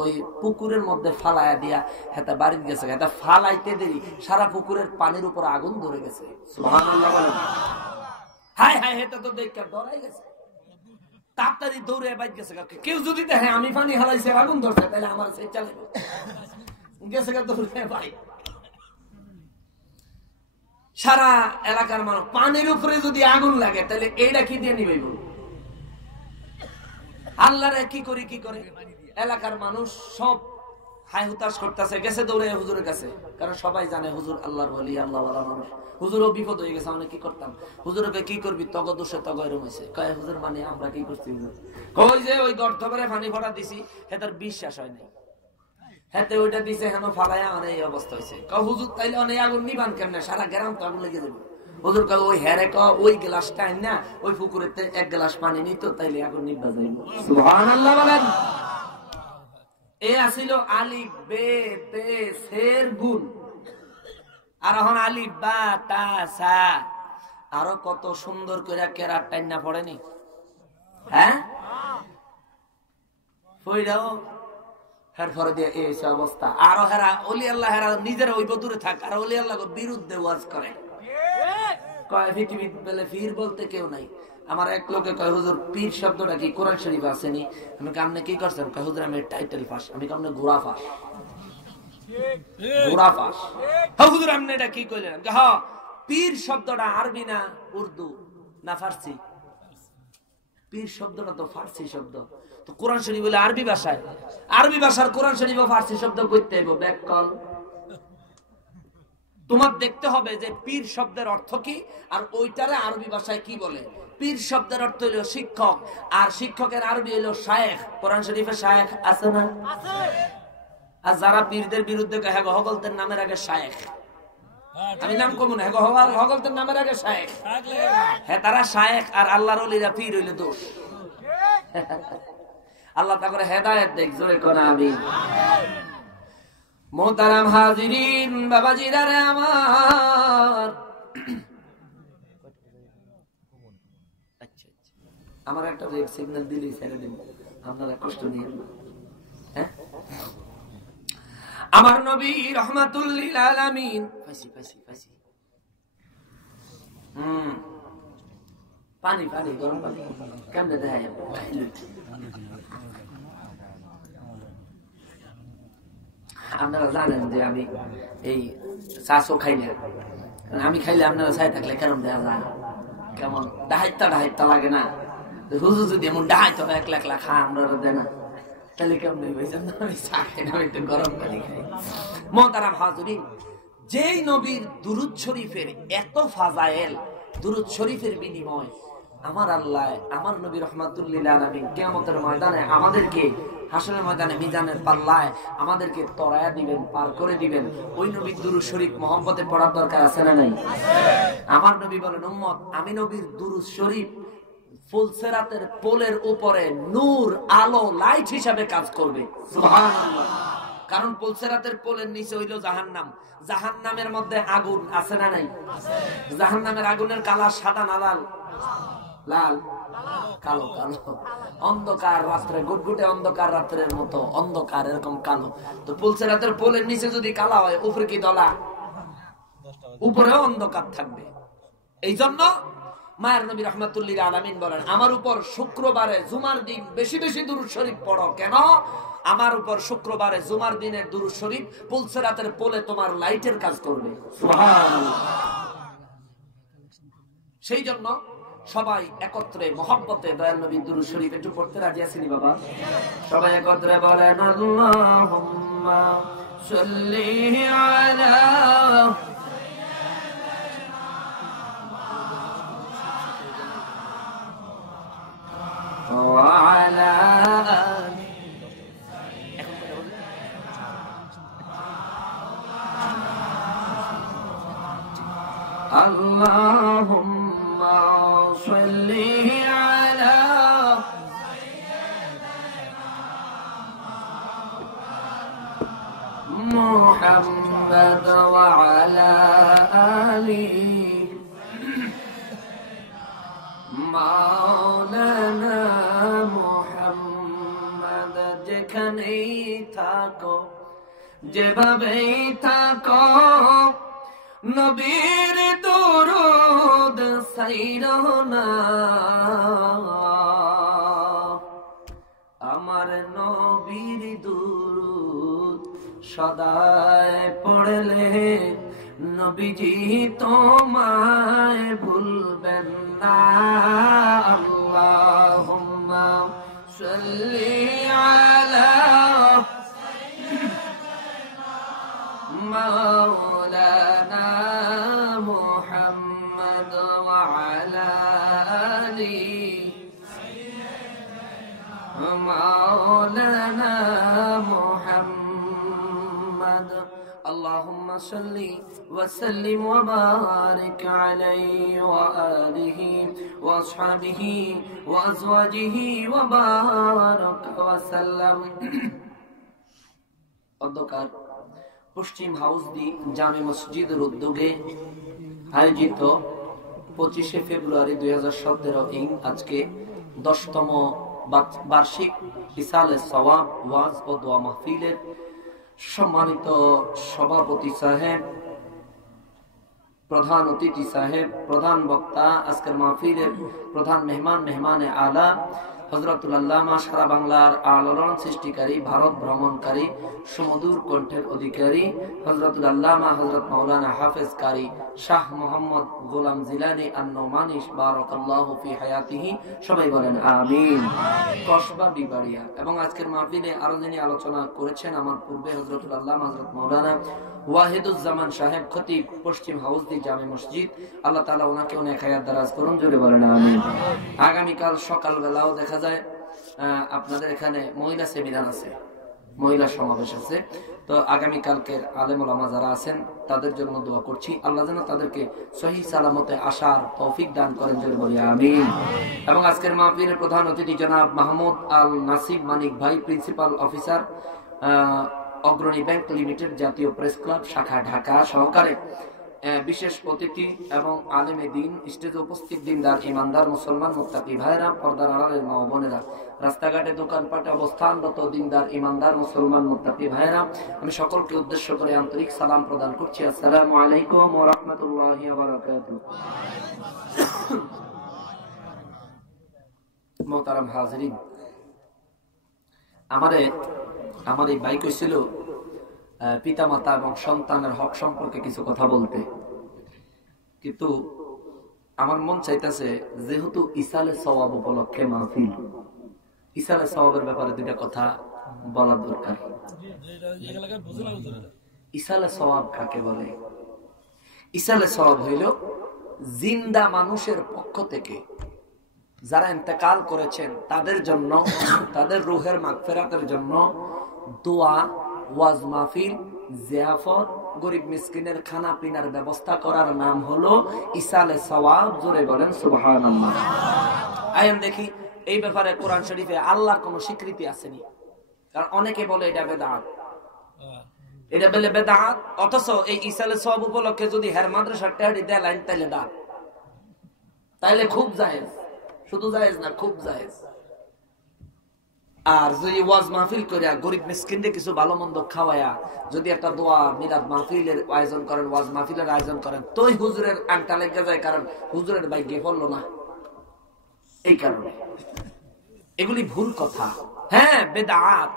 ওই পুকুরের মধ্যে ফালাইয়া দিয়া হেতা বাড়িতে গেছে। হেতা ফালাইতে দেরি সারা পুকুরের পানির উপর আগুন ধরে গেছে। সুবহানাল্লাহ বলেন। হায় হায়, হেতা তো দেখে ডরাই গেছে, তাড়াতাড়ি দৌড়ে বাইরে গেছে। কেউ যদি দেখে আমি পানি হালাইছি আগুন ধরছে, তাহলে আমার সেই চালে গেছে দৌড়ে বাইরে। সারা এলাকার মানুষ, পানির উপরে যদি আগুন লাগে তাহলে এইটা কি দিয়ে নিবে? আল্লাহরে কি করি কি করে, এলাকার মানুষ সব হাই হুতাশ করতেছে, গেছে দৌড়ে হুজুরের কাছে। কারণ সবাই জানে হুজুর আল্লাহর ওলি, আল্লাহওয়ালা মানুষ। হুজুরও বিপদ হয়ে গেছে, আমরা কি করতাম? হুজুরকে কি করবি, তগ দোষে তগ এরম হয়েছে। কয় হুজুর মানে আমরা কি করছি? কই যে ওই গর্ত করে পানি ভরা দিছি, হে তার বিশ্বাস হয় নাই, হেতে ওইটা দিছে হেন ফালাইয়া মানে এই অবস্থা হয়েছে। কয় হুজুর তাইলে অনেক আগুন নিবান কেমনে, সারা গ্রাম তো আগুন লেগে যাবে। হুজুর কয় ওই হেরে ওই গ্লাসটা না ওই পুকুরেতে এক গ্লাস পানি নিত, তাইলে আগুন নিবা যাইব। সুবহানাল্লাহ বলেন। এ আসিল আলিফ বে তে সের গুণ, আর এখন আলিফ বা তা সা আরো কত সুন্দর করে কেরাত টাইনা পড়েনি। হ্যাঁ, ফইরাও হের পরে দিয়ে এই অবস্থা। আরো হেরা ওলি আল্লাহ হেরা নিজেরা ওই দূরে থাক, আর ওলি আল্লাহ বিরুদ্ধে ওয়াজ করে। কয় পৃথিবীর বলে পীর বলতে কেউ নাই। আমার এক লোকে কয় হুজুর পীর শব্দটা কি কোরআন শরীফে আসেনি? আমি কামনে কি করছেন? কয় হুজুর আমি টাইটেল ফাঁস। আমি কামনে ঘোড়া ফাঁস, ঘোড়া ফাঁস। হ্যাঁ হুজুর আপনি এটা কি কইলেন? হ্যাঁ, পীর শব্দটা আরবি না উর্দু না ফার্সি? পীর শব্দটা তো ফার্সি শব্দ, তো কোরআন শরীফ বলে আরবি ভাষায়। আরবি ভাষার কোরআন শরীফ ফার্সি শব্দ কইতে হইব ব্যাককল। তোমার দেখতে হবে যে পীর শব্দের অর্থ কি, আর ওইটারে আরবি ভাষায় কি বলে। পীর শব্দের অর্থ হইল শিক্ষক, আর শিক্ষকের আরবি হইল শায়েখ। কোরআন শরীফে শায়েখ আছে না? আছে। আর যারা পীরদের বিরুদ্ধে কয় হগলতের নামের আগে শায়েখ, আমি নাম কমু না, হগলতের নামের আগে শায়েখ, হ্যাঁ তারা শায়েখ, আর আল্লাহর ওলিরা পীর হইলে দোষ। আল্লাহ তা করে হেদায়েত দেখ, জোরে কোন আমিন। মোহতারাম হাজিরিন, বাবাজিরা রে আমার, আমার একটা রেড সিগন্যাল দিলেই ছেড়ে দিন, আপনারা কষ্ট নিয়েন। হ্যাঁ, আমার নবী রহমাতুল লিল আলামিন, পানি পানি গরম পানি কেমনে দেয়? আপনারা জানেন যে আমি এই চাষও খাই না। আমি খাইলে আপনারা চাই থাকলে কেমন দেওয়া যায়, কেমন ডাহাইতা লাগে না? হুজুর যদি এমন ডাহাইতে একলা একলা খা, আমরা দেয় না, তাহলে কেমন আমি চা খাই না, একটু গরম পানি খাই। মোহতারাম হাজিরিন, যেই নবীর দুরূদ শরীফের এত ফাজায়েল, দুরূদ শরীফের বিনিময় আমার আল্লাহ, আমার নবী রহমাতুল লিল আলামিন কিয়ামতের ময়দানে আমাদেরকে, হাসরের ময়দানে মিজানের পাল্লায় আমাদেরকে তরায়া দিবেন, পার করে দিবেন। ওই নবীর দুরূদ শরীফ মহব্বতে পড়ার দরকার আছে না নাই? আমার নবী বলেন, উম্মত আমি নবীর দুরূদ শরীফ ফুলসেরাতের পোলের উপরে নূর, আলো, লাইট হিসাবে কাজ করবে। সুবহানাল্লাহ। কারণ পুলসেরাতের পোলের নিচে হইল জাহান্নাম। জাহান্নামের মধ্যে আগুন আছে না নাই? জাহান্নামের আগুনের কালার সাদা না লাল? লাল। কালো কালো অন্ধকার রাত্রে, গুটগুটে অন্ধকার রাত্রের মতো অন্ধকার, এরকম কালো। তো পুলসেরাতের পোলের নিচে যদি কালা হয়, উপরে কি দলা? উপরেও অন্ধকার থাকবে। এই জন্য মায়ের নবী রাহমাতুল্লিল আলামিন বলেন, আমার উপর শুক্রবারে জুমার দিন বেশি বেশি দুরূদ শরীফ পড়ো। কেন? আমার উপর শুক্রবারে জুমার দিনের দুরূদ শরীফ পুলসেরাতের পোলে তোমার লাইটের কাজ করবে। সুবহানাল্লাহ। সেই জন্য সবাই একত্রে মহব্বতে দয়াল নবীর দুরূদ শরীফ একটু পড়তে রাজি আছেন বাবা? সবাই একত্রে বলেন আল্লাহুম্মা সাল্লি আলা ওয়া আলা আল্লাহুম্মা সাল্লি আলা মুহাম্মাদ ওয়া আলা আলি মাওলানা মুহাম্মাদ। যেখানেই থাকো, যেভাবেই থাকো, নবীর দরুদ সাইরো না। আমার নবীর দরুদ সদায় পড়লে নবীজি তোমায় ভুলবেন না। আল্লাহুম্মা সাল্লি আলা মাওলানা মুহাম্মদ ওয়া আলা আলি মাওলানা মুহাম্মদ। আল্লাহুম্মা সাল্লি ওয়া সাল্লিম ওয়া বারিক আলাইহি ওয়া আলিহি ওয়া আসহাবিহি ওয়া আজওয়াজিহি ওয়া বারাক ওয়া সাল্লাম। অন্ধকার পশ্চিম হাউসদি জামে মসজিদের উদ্যোগে আয়োজিত 25শে ফেব্রুয়ারি 2017 আজকে 10তম বার্ষিক ইসালে সওয়াব ওয়াজ ও দোয়া মাহফিলের সম্মানিত সভাপতি সাহেব, প্রধান অতিথি সাহেব, প্রধান বক্তা, আজকের মাহফিলের প্রধান মেহমানে আলা হযরতুল আল্লামা, সারা বাংলার আলোড়ন সৃষ্টিকারী, ভারত ভ্রমণকারী, সুমধুর কণ্ঠের অধিকারী হযরতুল আল্লামা হযরত মাওলানা হাফেজ কারি শাহ মোহাম্মদ গোলাম জিলানী আন-নুমানী বারাকাল্লাহু ফি হায়াতিহি। সবাই বলেন আমিন। কসবা বিবাড়িয়া। এবং আজকের মাহফিলে আরো যিনি আলোচনা করেছেন আমার পূর্বে হযরতুল আল্লামা হযরত মাওলানা ওয়াহিদুজ্জামান সাহেব, খতিব, পশ্চিম হাউসদি জামে মসজিদ। আল্লাহ তাআলা ওনাকে অনেক হায়াত দারাজ করুন, জোরে বলেন আমিন। আগামীকাল সকালবেলাও দেখা যায় আপনাদের এখানে মহিলা সেমিনার আছে, মহিলা সমাবেশ আছে। তো আগামীকালকের আলেম ওলামা যারা আছেন তাদের জন্য দোয়া করছি, আল্লাহ যেন তাদেরকে সহিহ সালামতে আসার তৌফিক দান করেন, জোরে বলি আমিন। এবং আজকের মাহফিলের প্রধান অতিথি জনাব মাহমুদ আল নাসিব মানিক ভাই, প্রিন্সিপাল অফিসার, অগ্রণী ব্যাংক লিমিটেড, জাতীয় প্রেস ক্লাব শাখা, ঢাকা সহকারে বিশেষ অতিথি এবং আলেমে দিন, স্টেজে উপস্থিত দিনদার ইমানদার মুসলমান মুত্তাকি ভাইরা, পর্দার আড়ালের মা ও বোনেরা, রাস্তাঘাটে দোকানপাটে অবস্থানরত দিনদার ইমানদার মুসলমান মুত্তাকি ভাইরা, আমি সকলকে উদ্দেশ্য করে আন্তরিক সালাম প্রদান করছি। আসসালামু আলাইকুম ওয়া রাহমাতুল্লাহি ওয়া বারাকাতুহু। মোহতারাম হাজিরিন, আমার এই বাইক ছিল পিতামাতা এবং সন্তানের হক সম্পর্কে কিছু কথা বলতে, কিন্তু আমার মন চাইতেছে যেহেতু ইসালে সওয়াব উপলক্ষে মাহফিল, ইসালে সওয়াবের ব্যাপারে দুইটা কথা বলার দরকার। ইসালে সওয়াব কাকে বলে? ইসালে সওয়াব হইল জিন্দা মানুষের পক্ষ থেকে যারা ইন্তেকাল করেছেন তাদের জন্য, তাদের রূহের মাগফিরাতের জন্য দোয়া, ওয়াজ মাহফিল, জিয়াফত, গরিব মিসকিনের খানা পিনার ব্যবস্থা করার নাম হলো ইসালে সওয়াব। জোরে বলেন সুবহানাল্লাহ। আইন দেখি এই ব্যাপারে কোরআন শরীফে আল্লাহর কোন স্বীকৃতি আসেনি, কারণ অনেকে বলে এটা বেদাত, এটা বলে বেদাত, অথচ এই ইসালে সওয়াব উপলক্ষে যদি হের মাদ্রাসার টেহারি দেয় লাইন তাইলে দাঁত, তাইলে খুব জায়েজ। শুধু জায়েজ না, খুব জায়েজ। আর যদি ওয়াজ মাহফিল করিয়া গরিব মিসকিনদের কিছু ভালো মন্দ খাওয়ায়া যদি একটা দোয়া মিলাদ মাহফিলের আয়োজন করেন, ওয়াজ মাহফিলের আয়োজন করেন, তোই হুজুরের আংটা লেগে যায়, কারণ হুজুরের ভাগ্যে পড়লো না। এই কারণে এগুলি ভুল কথা। হ্যাঁ, বেদাত,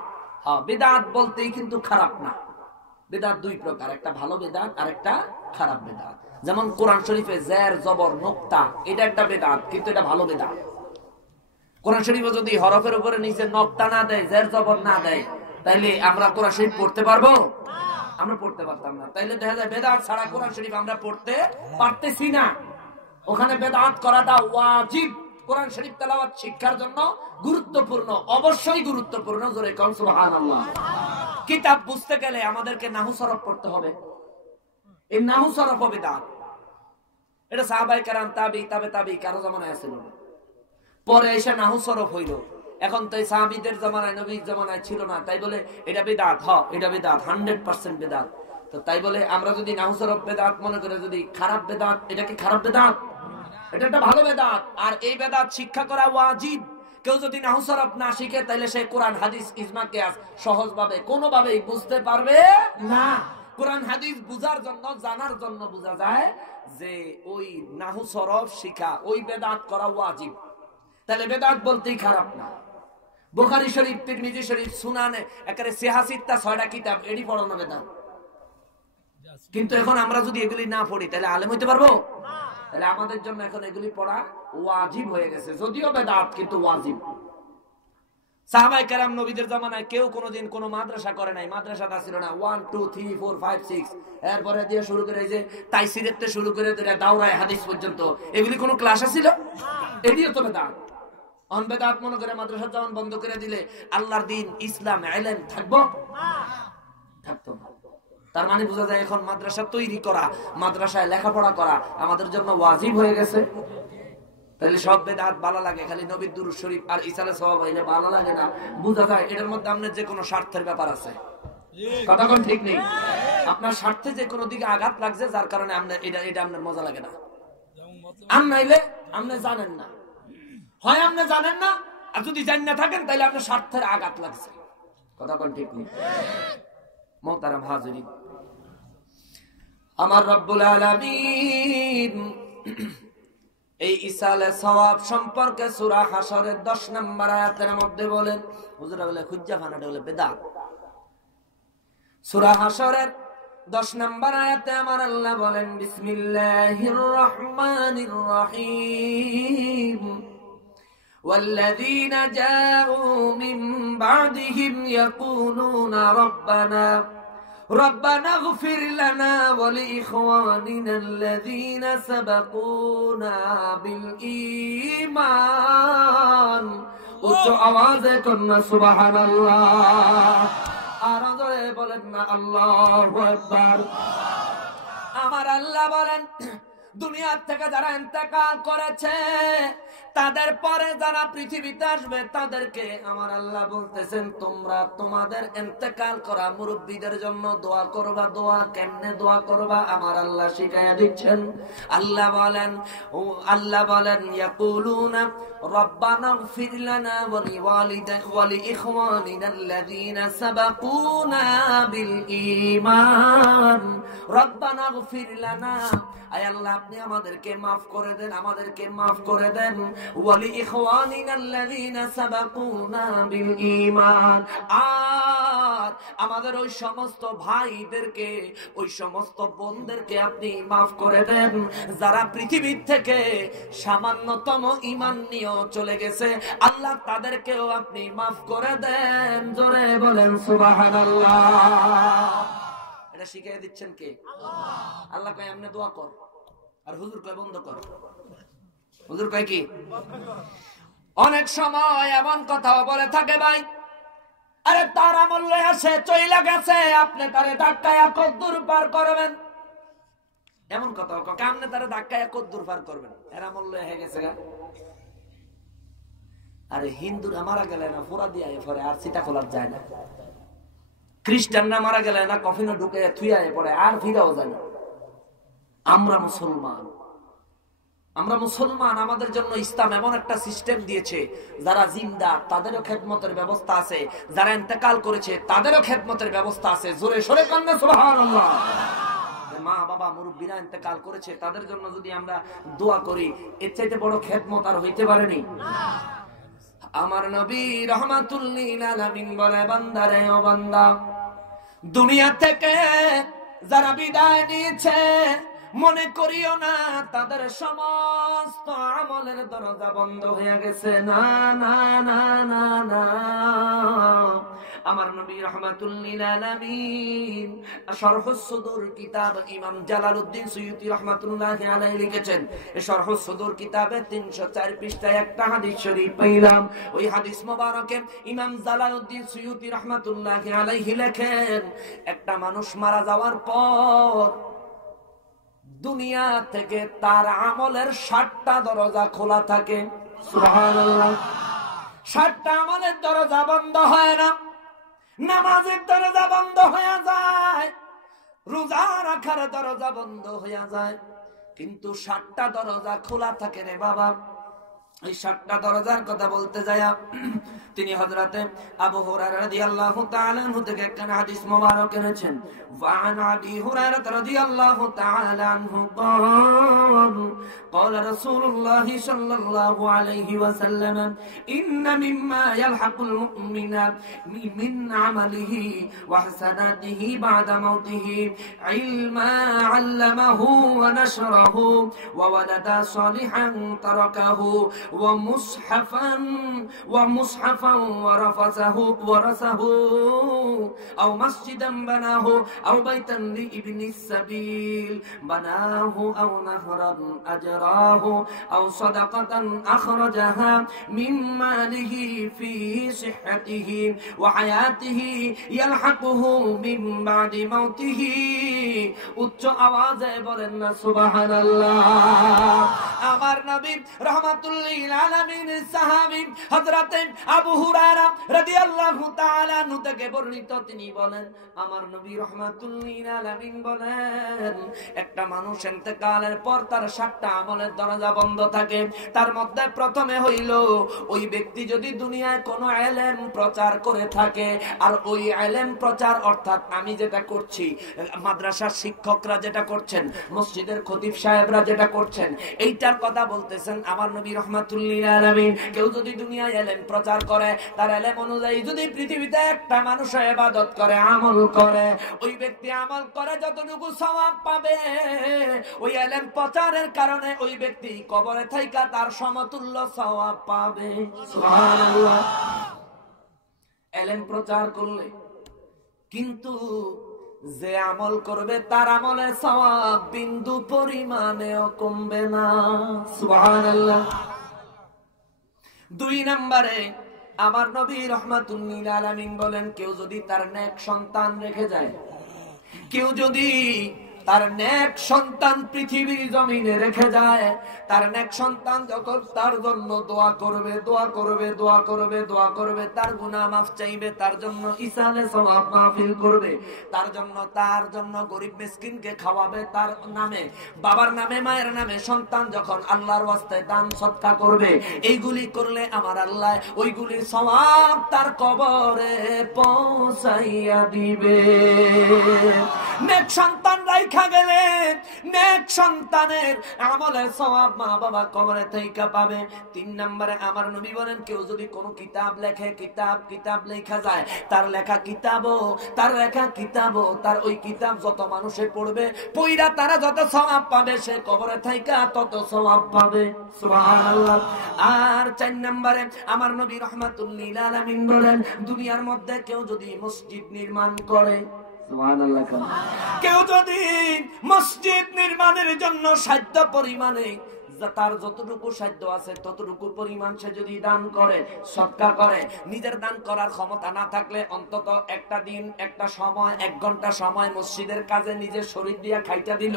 হ্যাঁ বেদাত বলতেই কিন্তু খারাপ না। বেদাত দুই প্রকার, একটা ভালো বেদাত আর একটা খারাপ বেদাত। যেমন কোরআন শরীফে জের জবর নোক্তা, এটা একটা বেদাত, কিন্তু এটা ভালো বেদাত। কোরআন শরীফে যদি হরফের উপরে নিচে নক্তা না দেয়, জের জবর না দেয়, তাইলে আমরা কোরআন শরীফ পড়তে পারবো? আমরা পড়তে পারতাম না। তাইলে দেখা যায় বেদাত ছাড়া কোরআন শরীফ আমরা পড়তে পারতেছি না। ওখানে বেদাত করাটা ওয়াজিব। কোরআন শরীফ তেলাওয়াত শিক্ষার জন্য গুরুত্বপূর্ণ, অবশ্যই গুরুত্বপূর্ণ। জোরে কোন সুবহানাল্লাহ। কিতাব বুঝতে গেলে আমাদেরকে নাহু সরফ পড়তে হবে। এই নাহু সরফ বেদাত। এটা সাহাবায়ে কেরাম, তাবি, তাবে তাবি কারো জামানায় ছিল না, পরে এসে নাহু সরফ হইল। এখন তো সাহাবীদের জামানায়, নবীর জামানায় ছিল না, তাই বলে এটা বেদাত। হ্যাঁ, এটা বেদাত, 100% বেদাত। তো তাই বলে আমরা যদি নাহু সরফ বেদাত মনে করে যদি খারাপ বেদাত, এটা কি খারাপ বেদাত? এটা একটা ভালো বেদাত। আর এই বেদাত শিক্ষা করা ওয়াজিব। কেউ যদি নাহু সরফ না শিখে, তাহলে সে কোরআন হাদিস ইজমা কিয়াস সহজভাবে কোনোভাবেই বুঝতে পারবে না। কোরআন হাদিস বুঝার জন্য, জানার জন্য বোঝা যায় যে ওই নাহু সরফ শিখা, ওই বেদাত করা ওয়াজিব। তাহলে বেদাত বলতেই খারাপ না। বুখারী শরীফ, তিরমিজি শরীফ, সুনানে একেবারে 86টা 6টা কিতাব, এডি পড়ানো বেদাত। কিন্তু এখন আমরা যদি এগুলি না পড়ি, তাহলে আলেম হইতে পারবো? তাহলে আমাদের জন্য এখন এগুলি পড়া ওয়াজিব হয়ে গেছে, যদিও বেদাত কিন্তু ওয়াজিব। সাহাবায়ে কেরাম নবীদের জামানায় কেউ কোনোদিন কোনো মাদ্রাসা করে নাই। মাদ্রাসাটা ছিল না 1 2 3 4 5 6, এরপরে দিয়ে শুরু করে যে তাইসিরের থেকে শুরু করে দাওরায়ে হাদিস পর্যন্ত, এগুলি কোনো ক্লাস ছিল? এটিও তো বেদাত। বেদাত মনে করে মাদ্রাসা যেমন বন্ধ করে দিলে আল্লাহর দিন, ইসলাম, ইলম থাকবো? থাকতো না। তার মানে বোঝা যায় এখন মাদ্রাসা তৈরি করা, মাদ্রাসায় লেখাপড়া করা আমাদের জন্য ওয়াজিব হয়ে গেছে। তাহলে সব বেদাত ভালো লাগে, খালি নবীর দুরূদ শরীফ আর ইসালে সওয়াব হইলে ভালো লাগে না। বোঝা যায় এটার মধ্যে আপনার যে কোনো স্বার্থের ব্যাপার আছে। কথা কোন ঠিক নেই? আপনার স্বার্থে যে কোনো দিকে আঘাত লাগছে, যার কারণে আপনার এটা আপনার মজা লাগে না। নাইলে আপনি জানেন না, হয় আপনি জানেন না, আর যদি জানেন না থাকেন তাহলে আপনার স্বার্থের আঘাত লাগছে। কথা কোন ঠিক নেই? মুহতারাম হাজিরিন, আমার রব্বুল আলামিন এই ইসালে সওয়াব সম্পর্কে সূরা হাশরের 10 নম্বর আয়াতের মধ্যে বলেন, হুজুরা বলে খুজ্জা ফানাটা বলে বেদাত। সূরা হাশরের 10 নম্বর আয়াতে আমার আল্লাহ বলেন, বিসমিল্লাহির রহমানির রহিম, والذين جاءوا من بعدهم يقولون ربنا اغفر لنا ولإخواننا الذين سبقونا بالإيمان। উচ্চ আওয়াজে কন্যা সুবহানাল্লাহ। আর জোরে বলেন না আল্লাহু আকবার। আমার আল্লাহ বলেন, দুনিয়া থেকে যারা ইন্তেকাল করেছে, তাদের পরে যারা পৃথিবীতে আসবে, তাদেরকে আমার আল্লাহ বলতেছেন, তোমরা তোমাদের ইন্তেকাল করা মুরব্বীদের জন্য দোয়া করবা। দোয়া কেমনে দোয়া করবা আমার আল্লাহ শিখাইয়া দিচ্ছেন। আল্লাহ বলেন ইয়াকুলুনা রব্বানা ইগফির লানা ওয়া লিইখওয়ানিনা আল্লাযীনা সাবাকুনা বিল ঈমান। রব্বানা ইগফির লানা, আয় আল্লাহ আপনি আমাদেরকে maaf করে দেন, আমাদেরকে maaf করে দেন। ওয়া লিইখওয়ানিনা আল্লাযীনা সাবাকুনা বিল ঈমান, আর আমাদের ওই সমস্ত ভাইদেরকে, ওই সমস্ত বোনদেরকে আপনি maaf করে দেন যারা পৃথিবীর থেকে সামান্যতম ঈমান নিয়ে চলে গেছে। আল্লাহ তাদেরকেও আপনি maaf করে দেন। জোরে বলেন সুবহানাল্লাহ। এটা শিখিয়ে দিচ্ছেন কে? আল্লাহ। আল্লাহ কয় আপনি দোয়া কর, আর হুজুর কয় বন্ধ কর। হুজুর কয় কি? অনেক সময় এমন কথাও বলে থাকে ভাই, আরে তার আমল আসে চইলা গেছে, আপনি তারে ধাক্কায়া কদ্দুর পার করবেন। এমন কথা আপনি তারে ধাক্কায়া কদ্দুর পার করবেন, এর আমল হয়ে গেছে। আরে হিন্দুরা মারা গেলে না ফোড়া দিয়ে পরে আর চিতা খোলার যায় না, খ্রিস্টানরা মারা গেলে না কফিনে ঢুকে থুইয়া পড়ে আর ফিরাও যায় না। আমরা মুসলমান, আমরা মুসলমান, আমাদের জন্য ইসলাম এমন একটা সিস্টেম দিয়েছে, যারা জিন্দা তাদেরও খেদমতের ব্যবস্থা আছে, যারা ইন্তেকাল করেছে তাদেরও খেদমতের ব্যবস্থা আছে। জোরে সোরে কান্না সুবহানাল্লাহ। মা বাবা মুরব্বীরা ইন্তেকাল করেছে, তাদের জন্য যদি আমরা দোয়া করি, এর চাইতে বড় খেদমত আর হইতে পারেনি। আমার নবী রাহমাতুল লিল আলামিন বলে, বান্দারে ও বান্দা, দুনিয়া থেকে যারা বিদায় নিয়েছে, মনে করিও না তাদের সমস্ত আমলের দরজা বন্ধ হয়ে গেছে। না না না না না, আমার নবী রাহমাতুল লিল আলামিন শারহুস সুদুর কিতাব ইমাম জালালউদ্দিন সুয়ুতী রাহমাতুল্লাহি আলাইহি লিখেছেন। এই শারহুস সুদুর কিতাবে 304 পৃষ্ঠায় একটা হাদিস শরীফ পাইলাম। ওই হাদিস মোবারকে ইমাম জালালউদ্দিন সুয়ুতী রাহমাতুল্লাহি আলাইহি লেখেন, একটা মানুষ মারা যাওয়ার পর দুনিয়া থেকে তার আমলের 60টা দরজা খোলা থাকে। সুবহানাল্লাহ। 60টা আমলের দরজা বন্ধ হয় না। নামাজের দরজা বন্ধ হয়ে যায়, রোজা রাখার দরজা বন্ধ হয়ে যায়, কিন্তু 60টা দরজা খোলা থাকে রে বাবা। এই 60টা দরজার কথা বলতে যায় তিনি হযরতে আবু হুরায়রা রাদিয়াল্লাহু তাআলা আনহু থেকে একটা হাদিস মোবারক এনেছেন। ওয়ান আবি হুরায়রা রাদিয়াল্লাহু তাআলা আনহু قال رسول الله صلى الله عليه وسلم إن مما يلحق المؤمن من عمله وحسناته بعد موته علما علمه ونشره وولدا صالحا تركه ومصحفا ورثه أو مسجدا بناه أو بيتا لابن السبيل بناه أو نهرا أجراه أو صدقة أخرجها من ماله في صحته وحياته يلحقه من بعد موته উচ্চ আওয়াজে বলেন না সুবহানাল্লাহ। আমার নবী রাহমাতুল লিল আলামিন সাহাবী হযরত আবু হুরায়রা রাদিয়াল্লাহু তাআলা আনহু থেকে বর্ণিত, তিনি বলেন, আমার নবী রাহমাতুল লিল আলামিন বলেন, একটা মানুষ ইন্তেকালের পর তার 60টা আমলের দরজা বন্ধ থাকে। তার মধ্যে প্রথমে হইল, ওই ব্যক্তি যদি দুনিয়ায় কোনো ইলম প্রচার করে থাকে, আর ওই ইলম প্রচার অর্থাৎ আমি যেটা করছি, মাদ্রাসার শিক্ষকরা যেটা করছেন, মসজিদের খতিব সাহেবরা যেটা করছেন, এইটার কথা বলতেছেন আমার নবী রাহমাতুল লিল আলামিন। কেউ যদি দুনিয়ায় ইলম প্রচার করে, তার ইলম অনুযায়ী যদি পৃথিবীতে একটা মানুষ ইবাদত করে, আমল করে, ওই ব্যক্তি আমল করে যতটুকু সওয়াব পাবে, ওই ইলম প্রচারের কারণে ওই ব্যক্তি কবরে থাইকা তার সমতুল্য সওয়াব পাবে। সুবহানাল্লাহ। ইলম প্রচার করলে কিন্তু যে আমল করবে তার আমলের সওয়াব বিন্দু পরিমাণেও কমবে না। সুবহানাল্লাহ। 2 নম্বরে আমার নবী রাহমাতুল লিল আলামিন বলেন, কেউ যদি তার নেক সন্তান রেখে যায়, কেউ যদি তার নেক সন্তান পৃথিবীর জমিনে রেখে যায়, তার নেক সন্তান যখন তার জন্য দোয়া করবে, দোয়া করবে, দোয়া করবে, দোয়া করবে, তার গুনাহ মাফ চাইবে, তার জন্য ইসালে সওয়াব মাহফিল করবে, তার জন্য গরিব মিসকিনকে খাওয়াবে, তার নামে, বাবার নামে, মায়ের নামে সন্তান যখন আল্লাহর ওয়াস্তে দান সদকা করবে, এইগুলি করলে আমার আল্লাহ ওইগুলির সওয়াব তার কবরে পৌঁছাইয়া দিবে। নেক সন্তান রাইখা গেলে নেক সন্তানের আমলের সওয়াব মা বাবা কবরে থাইকা পাবে। 3 নম্বরে আমার নবী বলেন, কেউ যদি কোনো কিতাব লেখে, কিতাব লেখা যায়, তার লেখা কিতাবও তার ওই কিতাব যত মানুষে পড়বে, পইরা তারা যত সওয়াব পাবে, সে কবরে থাইকা তত সওয়াব পাবে। সুবহানাল্লাহ। আর 4 নম্বরে আমার নবী রাহমাতুল লিল আলামিন বলেন, দুনিয়ার মধ্যে কেউ যদি মসজিদ নির্মাণ করে, সুবহানাল্লাহ, কেউ যদি মসজিদ নির্মাণের জন্য সাধ্য পরিমাণে তার যতটুকু সাধ্য আছে ততটুকু পরিমাণ সে যদি দান করে, সদকা করে, নিজের দান করার ক্ষমতা না থাকলে অন্তত একটা দিন, একটা সময়, 1 ঘন্টা সময় মসজিদের কাজে নিজের শরীর দিয়া খাইটা দিল,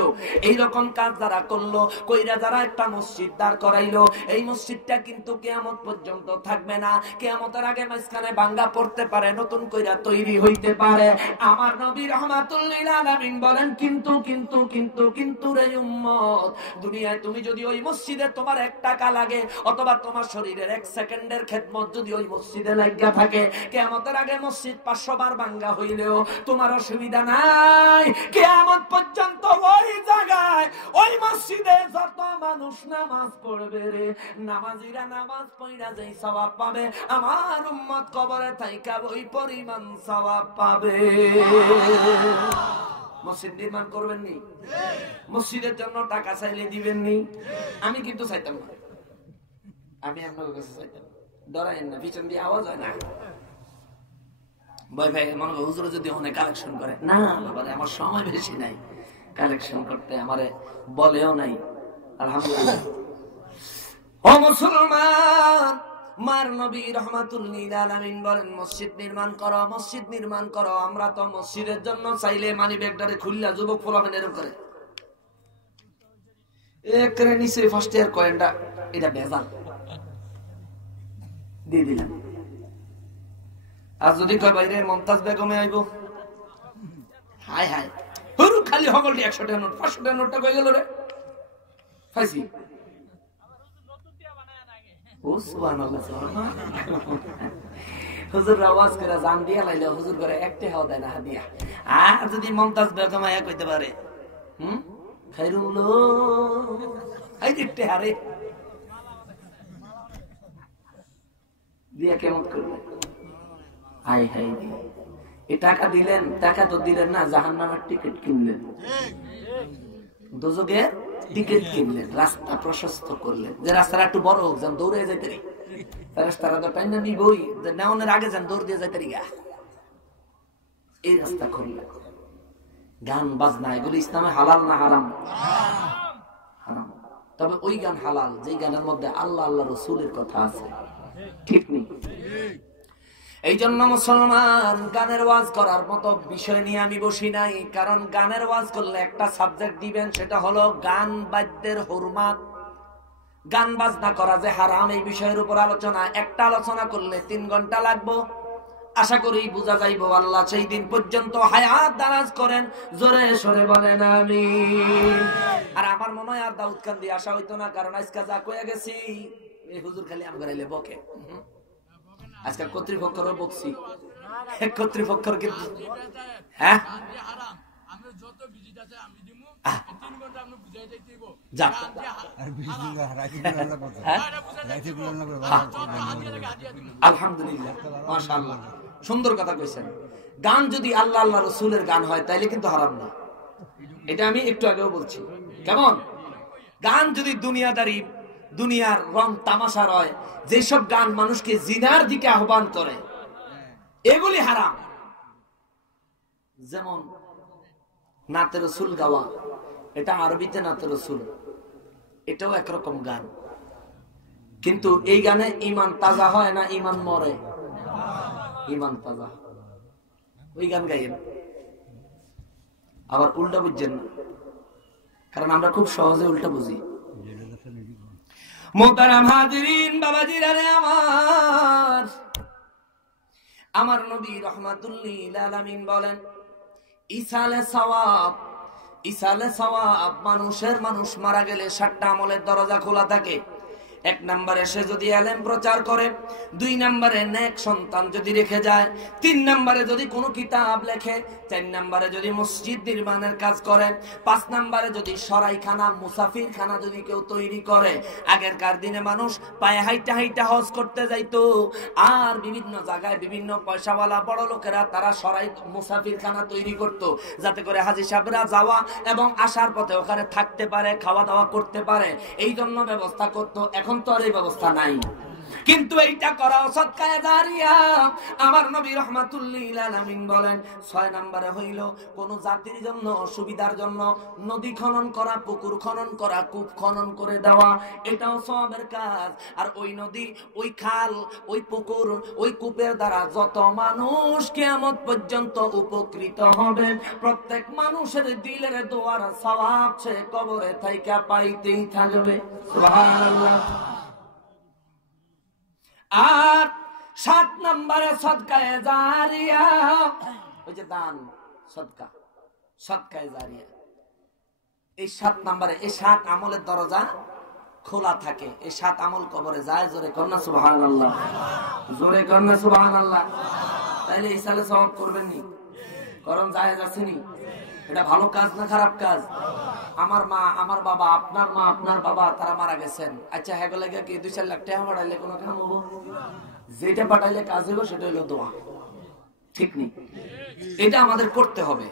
এইরকম কাজ যারা করলো, কইরা যারা একটা মসজিদ দাঁড় করাইলো, এই মসজিদটা কিন্তু কিয়ামত পর্যন্ত থাকবে না। কিয়ামতের আগে মাঝখানে ভাঙ্গা পড়তে পারে, নতুন কইরা তৈরি হইতে পারে। আমার নবী রাহমাতুল লিল আলামিন বলেন, কিন্তু রে উম্মত, দুনিয়ায় তুমি যদি ওই মসজিদে তোমার 1 টাকা লাগে অথবা তোমার শরীরের 1 সেকেন্ডের খেদমত যদি ওই মসজিদে লাগিয়া থাকে, কিয়ামতের আগে মসজিদ 500 বার ভাঙ্গা হইলেও তোমার অসুবিধা নাই। কিয়ামত পর্যন্ত ওই জায়গায় ওই মসজিদে যত মানুষ নামাজ পড়বে রে, নামাজিরা নামাজ পড়া যেই সওয়াব পাবে, আমার উম্মত কবরে থাইকা ওই পরিমাণ সওয়াব পাবে। মসজিদ নির্মাণ করবেন নি? মসজিদের জন্য টাকা চাইলে দিবেন নি? আমি কিন্তু চাইতাম না, আমি আপনার কাছে চাইতাম। ডরাইন না, পিছন দিয়ে আওয়াজ হয় না, ভয় ভাই মনে হয় হুজুর যদি অনেক কালেকশন করে। না বাবারে, আমার সময় বেশি নাই কালেকশন করতে, আমারে বলেও নাই। আলহামদুলিল্লাহ। ও মুসলমান, মার নবী রাহমাতুল লিল আলামিন বলেন মসজিদ নির্মাণ করো, মসজিদ নির্মাণ করো। আমরা তো মসজিদের জন্য চাইলে মানি ব্যাগটারে খুললা যুবক পোলাবেন এরকম করে একরে নিচে ফার্স্ট ইয়ার কয়েনটা এটা ভেজাল দিয়ে দিলাম। আর যদি কয় বাইরে মমতাজ বেগমে আইব, হায় হায় হরু খালি হগলটি 100 টাকা নোট 500 টাকা নোটটা কই গেল রে ফাইসি। ও সুবহানাল্লাহ, হুজুর আওয়াজ করে জান দিয়া লাইলে হুজুর করে একটা হাওয়া দেয় না হাদিয়া। আর যদি মমতাজ বেগম আয়া কইতে পারে খাইরুল আই দিতে হারে দিয়া কেমন করবে? হাই হাই, এ টাকা দিলেন, টাকা তো দিলেন না, জাহান্নামের টিকিট কিনলেন, দোজখের টিকিট কিনলেন, রাস্তা প্রশস্ত করলেন, যে রাস্তাটা একটু বড় হোক, যেন দৌড়ে যাইতে রি। রাস্তাটা তো টাইম না নিবই, নেওয়ানোর আগে যেন দৌড় দিয়ে যাইতে রি গা, এই রাস্তা করলেন। গান বাজনা এগুলো ইসলামে হালাল না হারাম? হারাম। তবে ওই গান হালাল যে গানের মধ্যে আল্লাহ আল্লাহ রসুলের কথা আছে, ঠিক নেই? এই জন্য মুসলমান, গানের ওয়াজ করার মতো বিষয় নিয়ে আমি বসি নাই, কারণ গানের ওয়াজ করলে একটা সাবজেক্ট দিবেন, সেটা হলো গান বাদ্যের হুরমাত, গান বাজনা করা যে হারাম, এই বিষয়ের উপর আলোচনা। একটা আলোচনা করলে 3 ঘন্টা লাগবো। আশা করি বোঝা যাইব। আল্লাহ সেই দিন পর্যন্ত হায়াত দারাজ করেন, জোরে সরে বলেন আমিন। আর আমার মনে হয় আর দাউদ কান্দি আসা হইতো না, কারণ আজকে যা কয়ে গেছি এই হুজুর খালি আম করাইলে বকে। আজকে কর্তৃপক্ষরও বকছি, কর্তৃপক্ষর কিন্তু হ্যাঁ আলহামদুলিল্লাহ, মাশাআল্লাহ, সুন্দর কথা কইছেন। গান যদি আল্লাহ আল্লাহ রসুলের গান হয় তাইলে কিন্তু হারাম না, এটা আমি একটু আগেও বলছি। কেমন? গান যদি দুনিয়াদারি, দুনিয়ার রং তামাশার হয়, যেসব গান মানুষকে জিনার দিকে আহ্বান করে, এগুলি হারাম। যেমন নাতে রসুল গাওয়া, এটা আরবিতে নাতে রসুল, এটাও একরকম গান, কিন্তু এই গানে ইমান তাজা হয় না ইমান মরে? ইমান তাজা। ওই গান গাইয়েন, আবার উল্টা বুঝছেন না, কারণ আমরা খুব সহজে উল্টা বুঝি। মোহতারাম হাজিরিন, বাবাজিরা রে আমার, আমার নবী রাহমাতুল লিল আলামিন বলেন ইসালে সওয়াব, ইসালে সওয়াব, মানুষ মারা গেলে 7টা আমলের দরজা খোলা থাকে। 1 নম্বরে সে যদি ইলম প্রচার করে, 2 নম্বরে নেক সন্তান যদি রেখে যায়, 3 নম্বরে যদি কোনো কিতাব লেখে, 4 নম্বরে যদি মসজিদ নির্মাণের কাজ করে, 5 নম্বরে যদি সরাইখানা মুসাফিরখানা যদি কেউ তৈরি করে। আগেরকার দিনে মানুষ পায়ে হাইটা হাইটা হজ করতে যাইতো, আর বিভিন্ন জায়গায় বিভিন্ন পয়সাওয়ালা বড় লোকেরা তারা সরাই মুসাফিরখানা তৈরি করত, যাতে করে হাজী সাহেবরা যাওয়া এবং আসার পথে ওখানে থাকতে পারে, খাওয়া দাওয়া করতে পারে, এই জন্য ব্যবস্থা করত। এখন তো আর এই ব্যবস্থা নাই, কিন্তু এইটা করা সদকায়ে জারিয়া। আমার নবী রাহমাতুল লিল আলামিন বলেন 6 নম্বরে হইল কোন জাতির জন্য সুবিধার জন্য নদী খনন করা, পুকুর খনন করা, কূপ খনন করে দেওয়া, এটাও সওয়াবের কাজ। আর ওই নদী, ওই খাল, ওই পুকুর, ওই কূপের দ্বারা যত মানুষ কিয়ামত পর্যন্ত উপকৃত হবে, প্রত্যেক মানুষের দিলের দোয়ার সওয়াব সে কবরে থাইকা পাইতেই থাকবে। সুবহানাল্লাহ। আর 7 নম্বরে সদকায়ে জারিয়া, ওই যে দান, সদকা, সদকায়ে জারিয়া, এই 7 নম্বরে এই 7 আমলের দরজা খোলা থাকে। এই 7 আমল কবরে যায়। জোরে কন্যা সুবহানাল্লাহ, জোরে কন্যা সুবহানাল্লাহ। তাইলে ইসালে সওয়াব করবেন নি? করণ জায়েজ আছে নি? এটা ভালো কাজ না খারাপ কাজ? আমার মা, আমার বাবা, আপনার মা, আপনার বাবা তারা মারা গেছেন, আচ্ছা হ্যাঁ লাগে কি 2-4 লাখ টাকা পাঠাইলে কোনো কাম হবো? যেটা পাঠাইলে কাজ হইব সেটা হইলো দোয়া, ঠিক নেই? এটা আমাদের করতে হবে।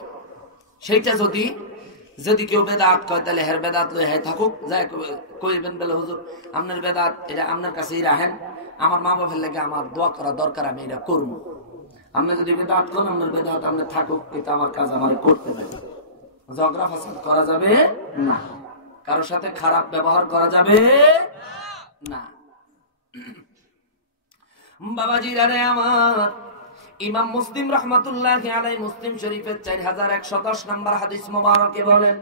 সেইটা যদি কেউ বেদাত কয় তাহলে হের বেদাত লই হ্যাঁ থাকুক, যায় কইবেন বলে হুজুর আপনার বেদাত এটা আপনার কাছেই রাখেন, আমার মা বাবার লাগে আমার দোয়া করা দরকার, আমি এটা করবো। আপনি যদি বেদাত করেন আপনার বেদাত আপনার থাকুক, কিন্তু আমার কাজ আমার করতে হবে। ঝগড়া ফাসাদ করা যাবে না, কারোর সাথে খারাপ ব্যবহার করা যাবে না। বাবাজিরা রে আমার, ইমাম মুসলিম রাহমাতুল্লাহি আলাইহি মুসলিম শরীফের 4110 নম্বর হাদিস মোবারকে বলেন,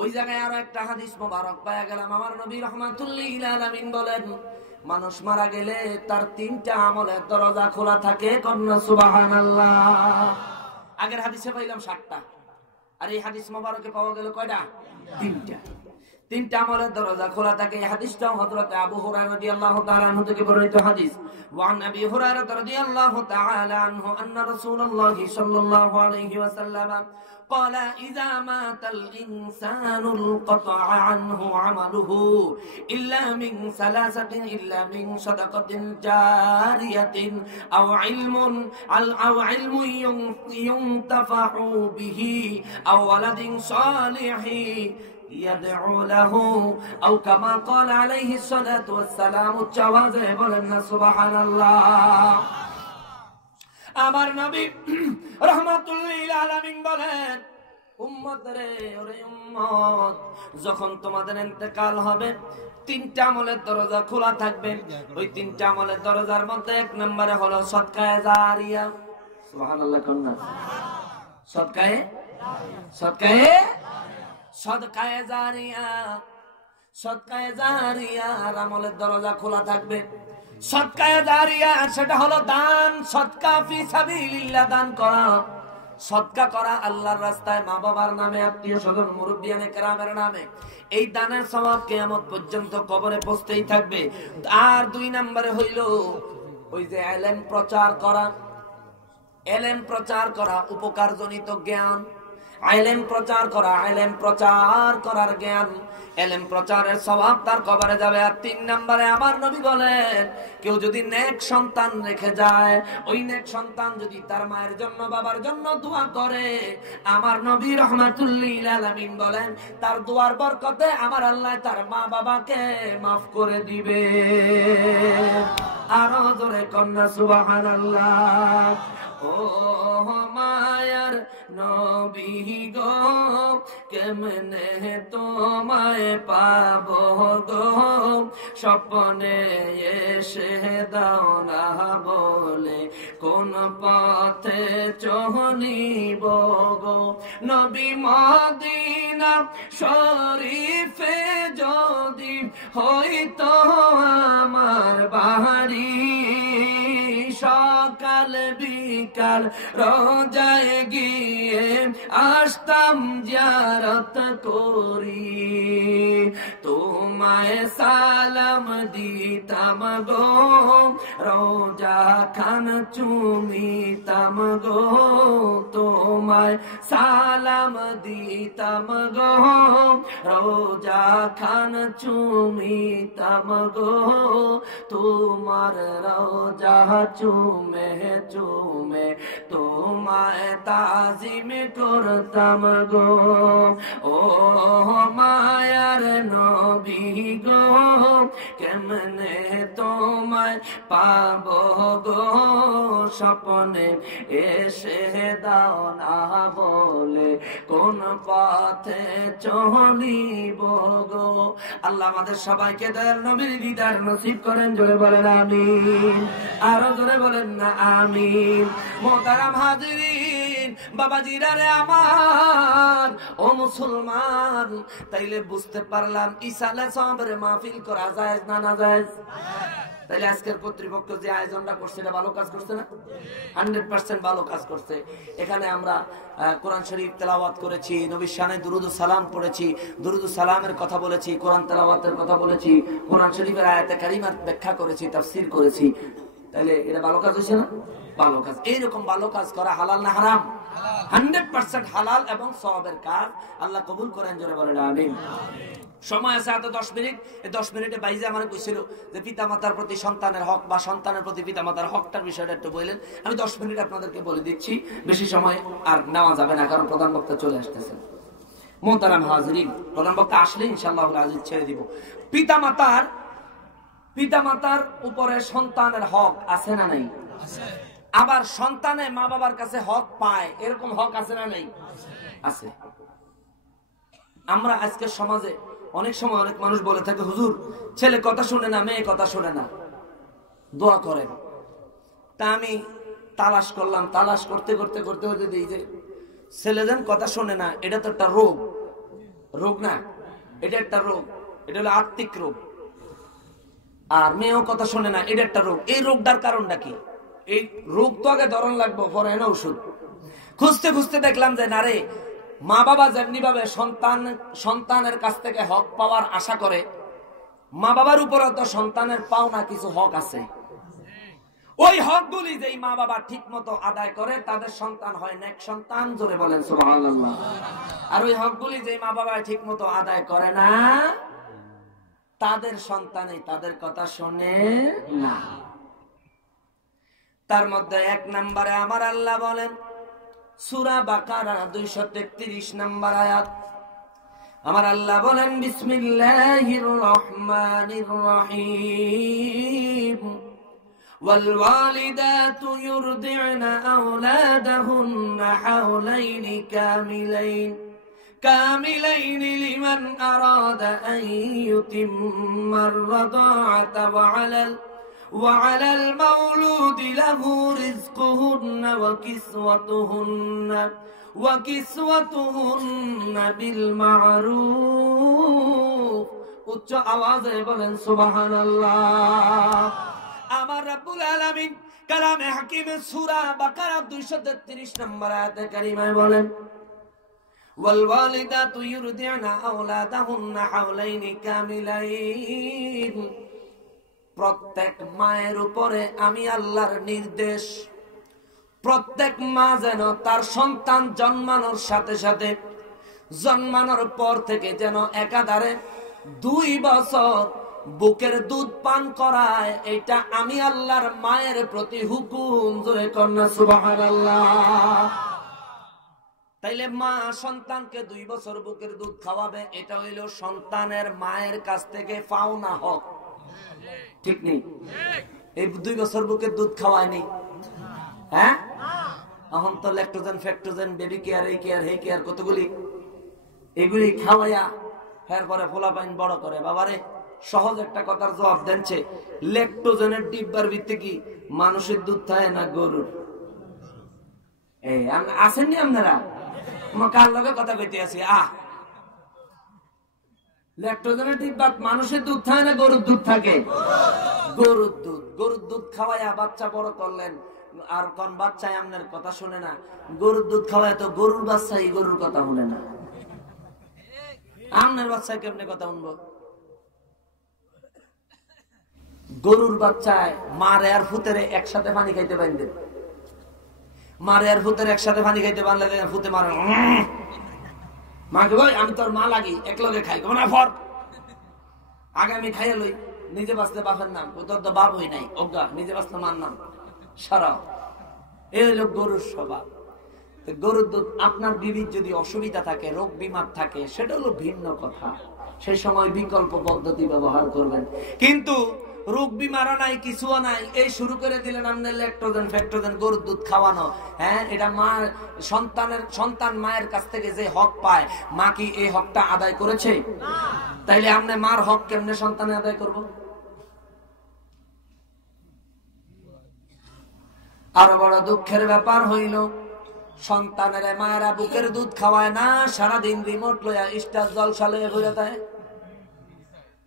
ওই জায়গায় আরো একটা হাদিস মোবারক পাওয়া গেলাম। আমার নবী রাহমাতুল্লিল আলামিন বলেন, মানুষ মারা গেলে তার 3টা আমলের দরজা খোলা থাকে। কন্যা সুবহানাল্লাহ। আগের হাদিসে পাইলাম 7টা, আর এই হাদিস মোবারকে পাওয়া গেল কয়টা? 3টা। 3টা আমলের দরজা খোলা থাকে। এই হাদিসটাও হযরত আবু হুরায়রা রাদিয়াল্লাহু তাআলা আনহু থেকে বর্ণিত হাদিস। ওয়ান আবি হুরায়রা রাদিয়াল্লাহু তাআলা আনহু আন্না রাসূলুল্লাহ সাল্লাল্লাহু আলাইহি ওয়াসাল্লাম قال إذا مات الإنسان انقطع عنه عمله إلا من 3 إلا من صدقة جارية أو علم ينتفع به أو ولد صالح يدعو له أو كما قال عليه الصلاة والسلام. الجوازه بولنا سبحان الله. আমার নবী রাহমাতুল্লিল আলামিন বলেন, উম্মত রে, ওরে উম্মত, যখন তোমাদের ইন্তেকাল হবে 3টা আমলের দরজা খোলা থাকবে। ওই 3টা আমলের দরজার মধ্যে 1 নম্বরে হলো সদকায়ে জারিয়া। সুবহানাল্লাহ কন্যা। সদকায়ে জারিয়া, সদকায়ে জারিয়ার আমলের দরজা খোলা থাকবে। সদকায়ে জারিয়া সেটা হলো দান, সদকা ফি সাবিলিল্লাহ, দান করা, সদকা করা আল্লাহর রাস্তায়, মা বাবার নামে, আত্মীয় স্বজন, মুরব্বিয়ানে কেরামের নামে। এই দানের সওয়াব কিয়ামত পর্যন্ত কবরে পৌঁছতেই থাকবে। আর 2 নম্বরে হইল ওই যে ইলম প্রচার করা, ইলম প্রচার করা, উপকারজনিত জ্ঞান, ইলম প্রচার করা, ইলম প্রচার করার জ্ঞান, ইলম প্রচারের সওয়াব তার কবরে যাবে। আর 3 নম্বরে আমার নবী বলেন, কেউ যদি নেক সন্তান রেখে যায়, ওই নেক সন্তান যদি তার মায়ের জন্য, বাবার জন্য দোয়া করে, আমার নবী রাহমাতুল্লিল আলামিন বলেন, তার দোয়ার বরকতে আমার আল্লাহ তার মা বাবাকে মাফ করে দিবে। আরো জোরে কন্যা সুবহানাল্লাহ। ও মায়ার নবী গো, কেমনে তোমায় পাবো গো, স্বপ্নে এসে দাও না বলে কোন পথে চলিব গো। নবী মদিনা শরীফে যদি হইতো আমার বাড়ি, সকাল বিকাল রোজায় গিয়ে আসতাম জিয়ারত করি, তোমায় সালাম দিতাম গো, রোজা খান চুমিতাম গো, তোমায় সালাম দিতাম গো, রোজা খান চুমিতাম গো, তোমার রোজা চুমে চুমে তোমায় তাজিম করতাম গো। ও মায়ার নবী গো, কেমনে তোমায় পাবো গো, স্বপ্নে এসে দাও না বলে কোন পথে চলিব গো। আল্লাহ আমাদের সবাইকে দয়াল নবীর দিদার নসিব করেন। জোরে বলেন আমিন, আরো জোরে বলেন না আমিন। মোহতারাম হাজিরিন, বাবাজিরা রে আমার, ও মুসলমান, তাইলে বুঝতে পারলাম ইসালে সবরে মাহফিল করা জায়েজ না না জায়েজ? তাইলে আজকের কর্তৃপক্ষ যে আয়োজনটা করছে এটা ভালো কাজ করছে না? 100% ভালো কাজ করছে। এখানে আমরা কোরআন শরীফ তেলাওয়াত করেছি, নবীর শানে দুরুদ সালাম পড়েছি, দুরুদ সালামের কথা বলেছি, কোরআন তেলাওয়াতের কথা বলেছি, কোরআন শরীফের আয়াতে কারিমার ব্যাখ্যা করেছি, তাফসীর করেছি। তাইলে এটা ভালো কাজ হয়েছে না? ভালো কাজ। এইরকম ভালো কাজ করা হালাল না হারাম? 100% হালাল এবং সওয়াবের কাজ। আল্লাহ কবুল করেন, জোরে বলেন আমিন। সময় আছে হাতে 10 মিনিট। এই 10 মিনিটে বাইজে আমার কইছিল যে পিতামাতার প্রতি সন্তানের হক বা সন্তানের প্রতি পিতামাতার হকটার বিষয়টা একটু বললেন। আমি 10 মিনিট আপনাদেরকে বলে দিচ্ছি, বেশি সময় আর নেওয়া যাবে না, কারণ প্রধান বক্তা চলে আসতেছেন। মোহতারাম হাজরিন, প্রধান বক্তা আসলে ইনশাআল্লাহ আজিজ ছেড়ে দিব। পিতামাতার উপরে সন্তানের হক আছে না নাই? আবার সন্তানে মা বাবার কাছে হক পায়, এরকম হক আছে না নাই? আছে। আমরা আজকের সমাজে অনেক সময় অনেক মানুষ বলে থাকে, হুজুর ছেলে কথা শুনে না, মেয়ে কথা শুনে না, দোয়া করেন। তা আমি তালাশ করলাম, তালাশ করতে করতে করতে হতে দিই যে ছেলেদের কথা শুনে না, এটা তো একটা রোগ। রোগ না, এটা একটা রোগ, এটা হলো আত্মিক রোগ। আর মেয়েও কথা শুনে না, এটা একটা রোগ। এই রোগটার কারণটা কি? এই রোগ তো আগে ধরন লাগবো, পরে না ওষুধ। খুঁজতে খুঁজতে দেখলাম যে না রে, মা বাবা যেমনি ভাবে সন্তানের কাছ থেকে হক পাওয়ার আশা করে, মা বাবার উপরে তো সন্তানের পাওনা কিছু হক আছে। ওই হকগুলি যেই মা বাবা ঠিক মতো আদায় করে, তাদের সন্তান হয় নেক সন্তান, জোরে বলেন সুবহানাল্লাহ। আর ওই হকগুলি যেই মা বাবা ঠিক মতো আদায় করে না, তাদের সন্তানই তাদের কথা শোনে না। তার মধ্যে 1 নম্বরে আমার আল্লাহ বলেন, সূরা বাকারা 233 নম্বর আয়াত, আমার আল্লাহ বলেন, বিসমিল্লাহির রহমানির রহিম, ওয়াল ওয়ালিদাতু ইউরদি'না আওলাদাহুন্না হাওলাইনি কামিলাইন লিমান আরাদা আন ইউতিম্মার রাদাআতা وعلى المولود له رزقهن وكسوتهن بالمعروف। উচ্চ আওয়াজে বলেন সুবহানাল্লাহ। আমার রাব্বুল আলামিন কালামে হাকিমে সূরা বাকারা 233 নম্বর আয়াতে কারিমায় বলেন, ওয়াল ওয়ালিদাতু ইউরদি'না আওলাদাহুন্না হাওলাইনি কামিলাইন। প্রত্যেক মায়ের উপরে আমি আল্লাহর নির্দেশ, প্রত্যেক মা যেন তার সন্তান জন্মানোর সাথে সাথে, জন্মানোর পর থেকে যেন একাধারে 2 বছর বুকের দুধ পান করায়। এটা আমি আল্লাহর মায়ের প্রতি হুকুম, জোরে কন্যা সুবহানাল্লাহ। তাইলে মা সন্তানকে 2 বছর বুকের দুধ খাওয়াবে, এটা হইল সন্তানের মায়ের কাছ থেকে পাওনা হক, ঠিক নেই? এই 2 বছর বুকের দুধ খাওয়ায়নি, হ্যাঁ? এখন তো ল্যাকটোজেন, ফ্যাক্টোজেন, বেবি কেয়ার, এই কেয়ার, এই কেয়ার, কতগুলি এগুলি খাওয়াইয়া এরপরে ফোলাপাইন বড় করে। বাবারে, সহজ একটা কথার জবাব দেনছে, ল্যাকটোজেনের ডিব্বার ভিত্তি কি মানুষের দুধ থাকে না গরুর? এই আসেননি আপনারা? কার লগে কথা কইতে আছি? ল্যাকটোজেনের ডিব্বা মানুষের দুধ থাকে না গরুর দুধ থাকে? গরুর দুধ। গরুর দুধ খাওয়াইয়া বাচ্চা বড় করলেন, আর কোন বাচ্চাই আপনার কথা শুনে না? গরুর দুধ খাওয়ায় তো গরুর বাচ্চাই গরুর কথা শুনে না। আপনার বাচ্চায় কেমনে কথা শুনবো? গরুর বাচ্চায় মারে আর ফুতেরে একসাথে পানি খাইতে পারেন, মারে আর ফুতের একসাথে পানি খাইতে পারলে ফুতে মারে, মাকে ভাই আমি তোর মা লাগি, একলগে খাই না ফর, আগে আমি খাইয়া লই, নিজে বাঁচতে বাপের নাম, তোর তো বাপ হই নাই, অজ্ঞা, নিজে বাঁচতে মার নাম সারা। এই হইল গরুর স্বভাব। গরুর দুধ, আপনার বিবির যদি অসুবিধা থাকে, রোগ বিমার থাকে, সেটা হলো ভিন্ন কথা, সেই সময় বিকল্প পদ্ধতি ব্যবহার করবেন। কিন্তু রোগ বিমারও নাই, কিছুও নাই, এই শুরু করে দিলেন আপনার ল্যাকটোজেন ফ্যাক্টোজেন গরুর দুধ খাওয়ানো। হ্যাঁ, এটা মা সন্তান মায়ের কাছ থেকে যে হক পায়, মা কি এই হকটা আদায় করেছে? তাইলে আপনি মার হক কেমনে সন্তানে আদায় করব? আরো বড় দুঃখের ব্যাপার হইল, সন্তানের মায়েরা বুকের দুধ খাওয়ায় না, সারাদিন রিমোট লইয়া স্টার জলসা লইয়া ঘুরে দেয়।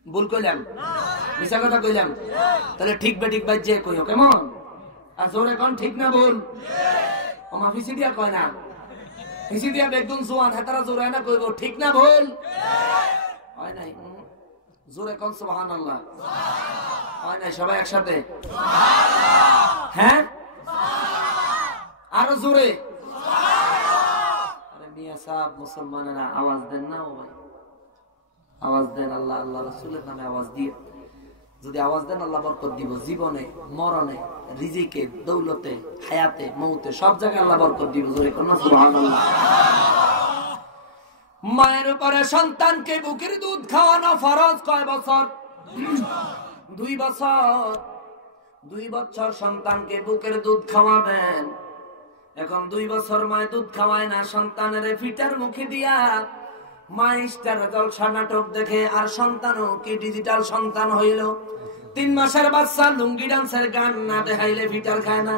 ভুল কইলাম? মিছা কথা কইলাম? তাহলে ঠিক বেঠিক বাজ্যে কইও কেমন? আর জোরে কোন ঠিক না ভুল? ও মা ফিসি দিয়া কয় না, ফিসি দিয়া বেগুন জোয়ান হেতারা জোরে না কইব ঠিক না ভুল? হয় নাই? জোরে কোন সুবহানাল্লাহ? হয় নাই? সবাই একসাথে হ্যাঁ, আরো জোরে। আরে মিয়া সাহেব, মুসলমানেরা আওয়াজ দেন না ও ভাই, আওয়াজ দেন। আল্লাহ আল্লাহ রাসূলের নামে আওয়াজ দিয়ে, যদি আওয়াজ দেন আল্লাহ বরকত দিব। জীবনে মরণে রিজিকে দৌলতে হায়াতে মৌতে সব জায়গায় আল্লাহ বরকত দিব। জোরে কোন সুবহানাল্লাহ। মায়ের উপরে সন্তানকে বুকের দুধ খাওয়ানো ফরজ কয় বছর? 2 বছর। 2 বছর সন্তানকে বুকের দুধ খাওয়াবেন। এখন 2 বছর মায় দুধ খাওয়ায় না, সন্তানের ফিটার মুখে দিয়া মা স্টার জলসা নাটক দেখে, আর সন্তানও কি ডিজিটাল সন্তান হইল। 3 মাসের বাচ্চা লুঙ্গি ডান্সের গান না দেখাইলে ফিটার খায় না।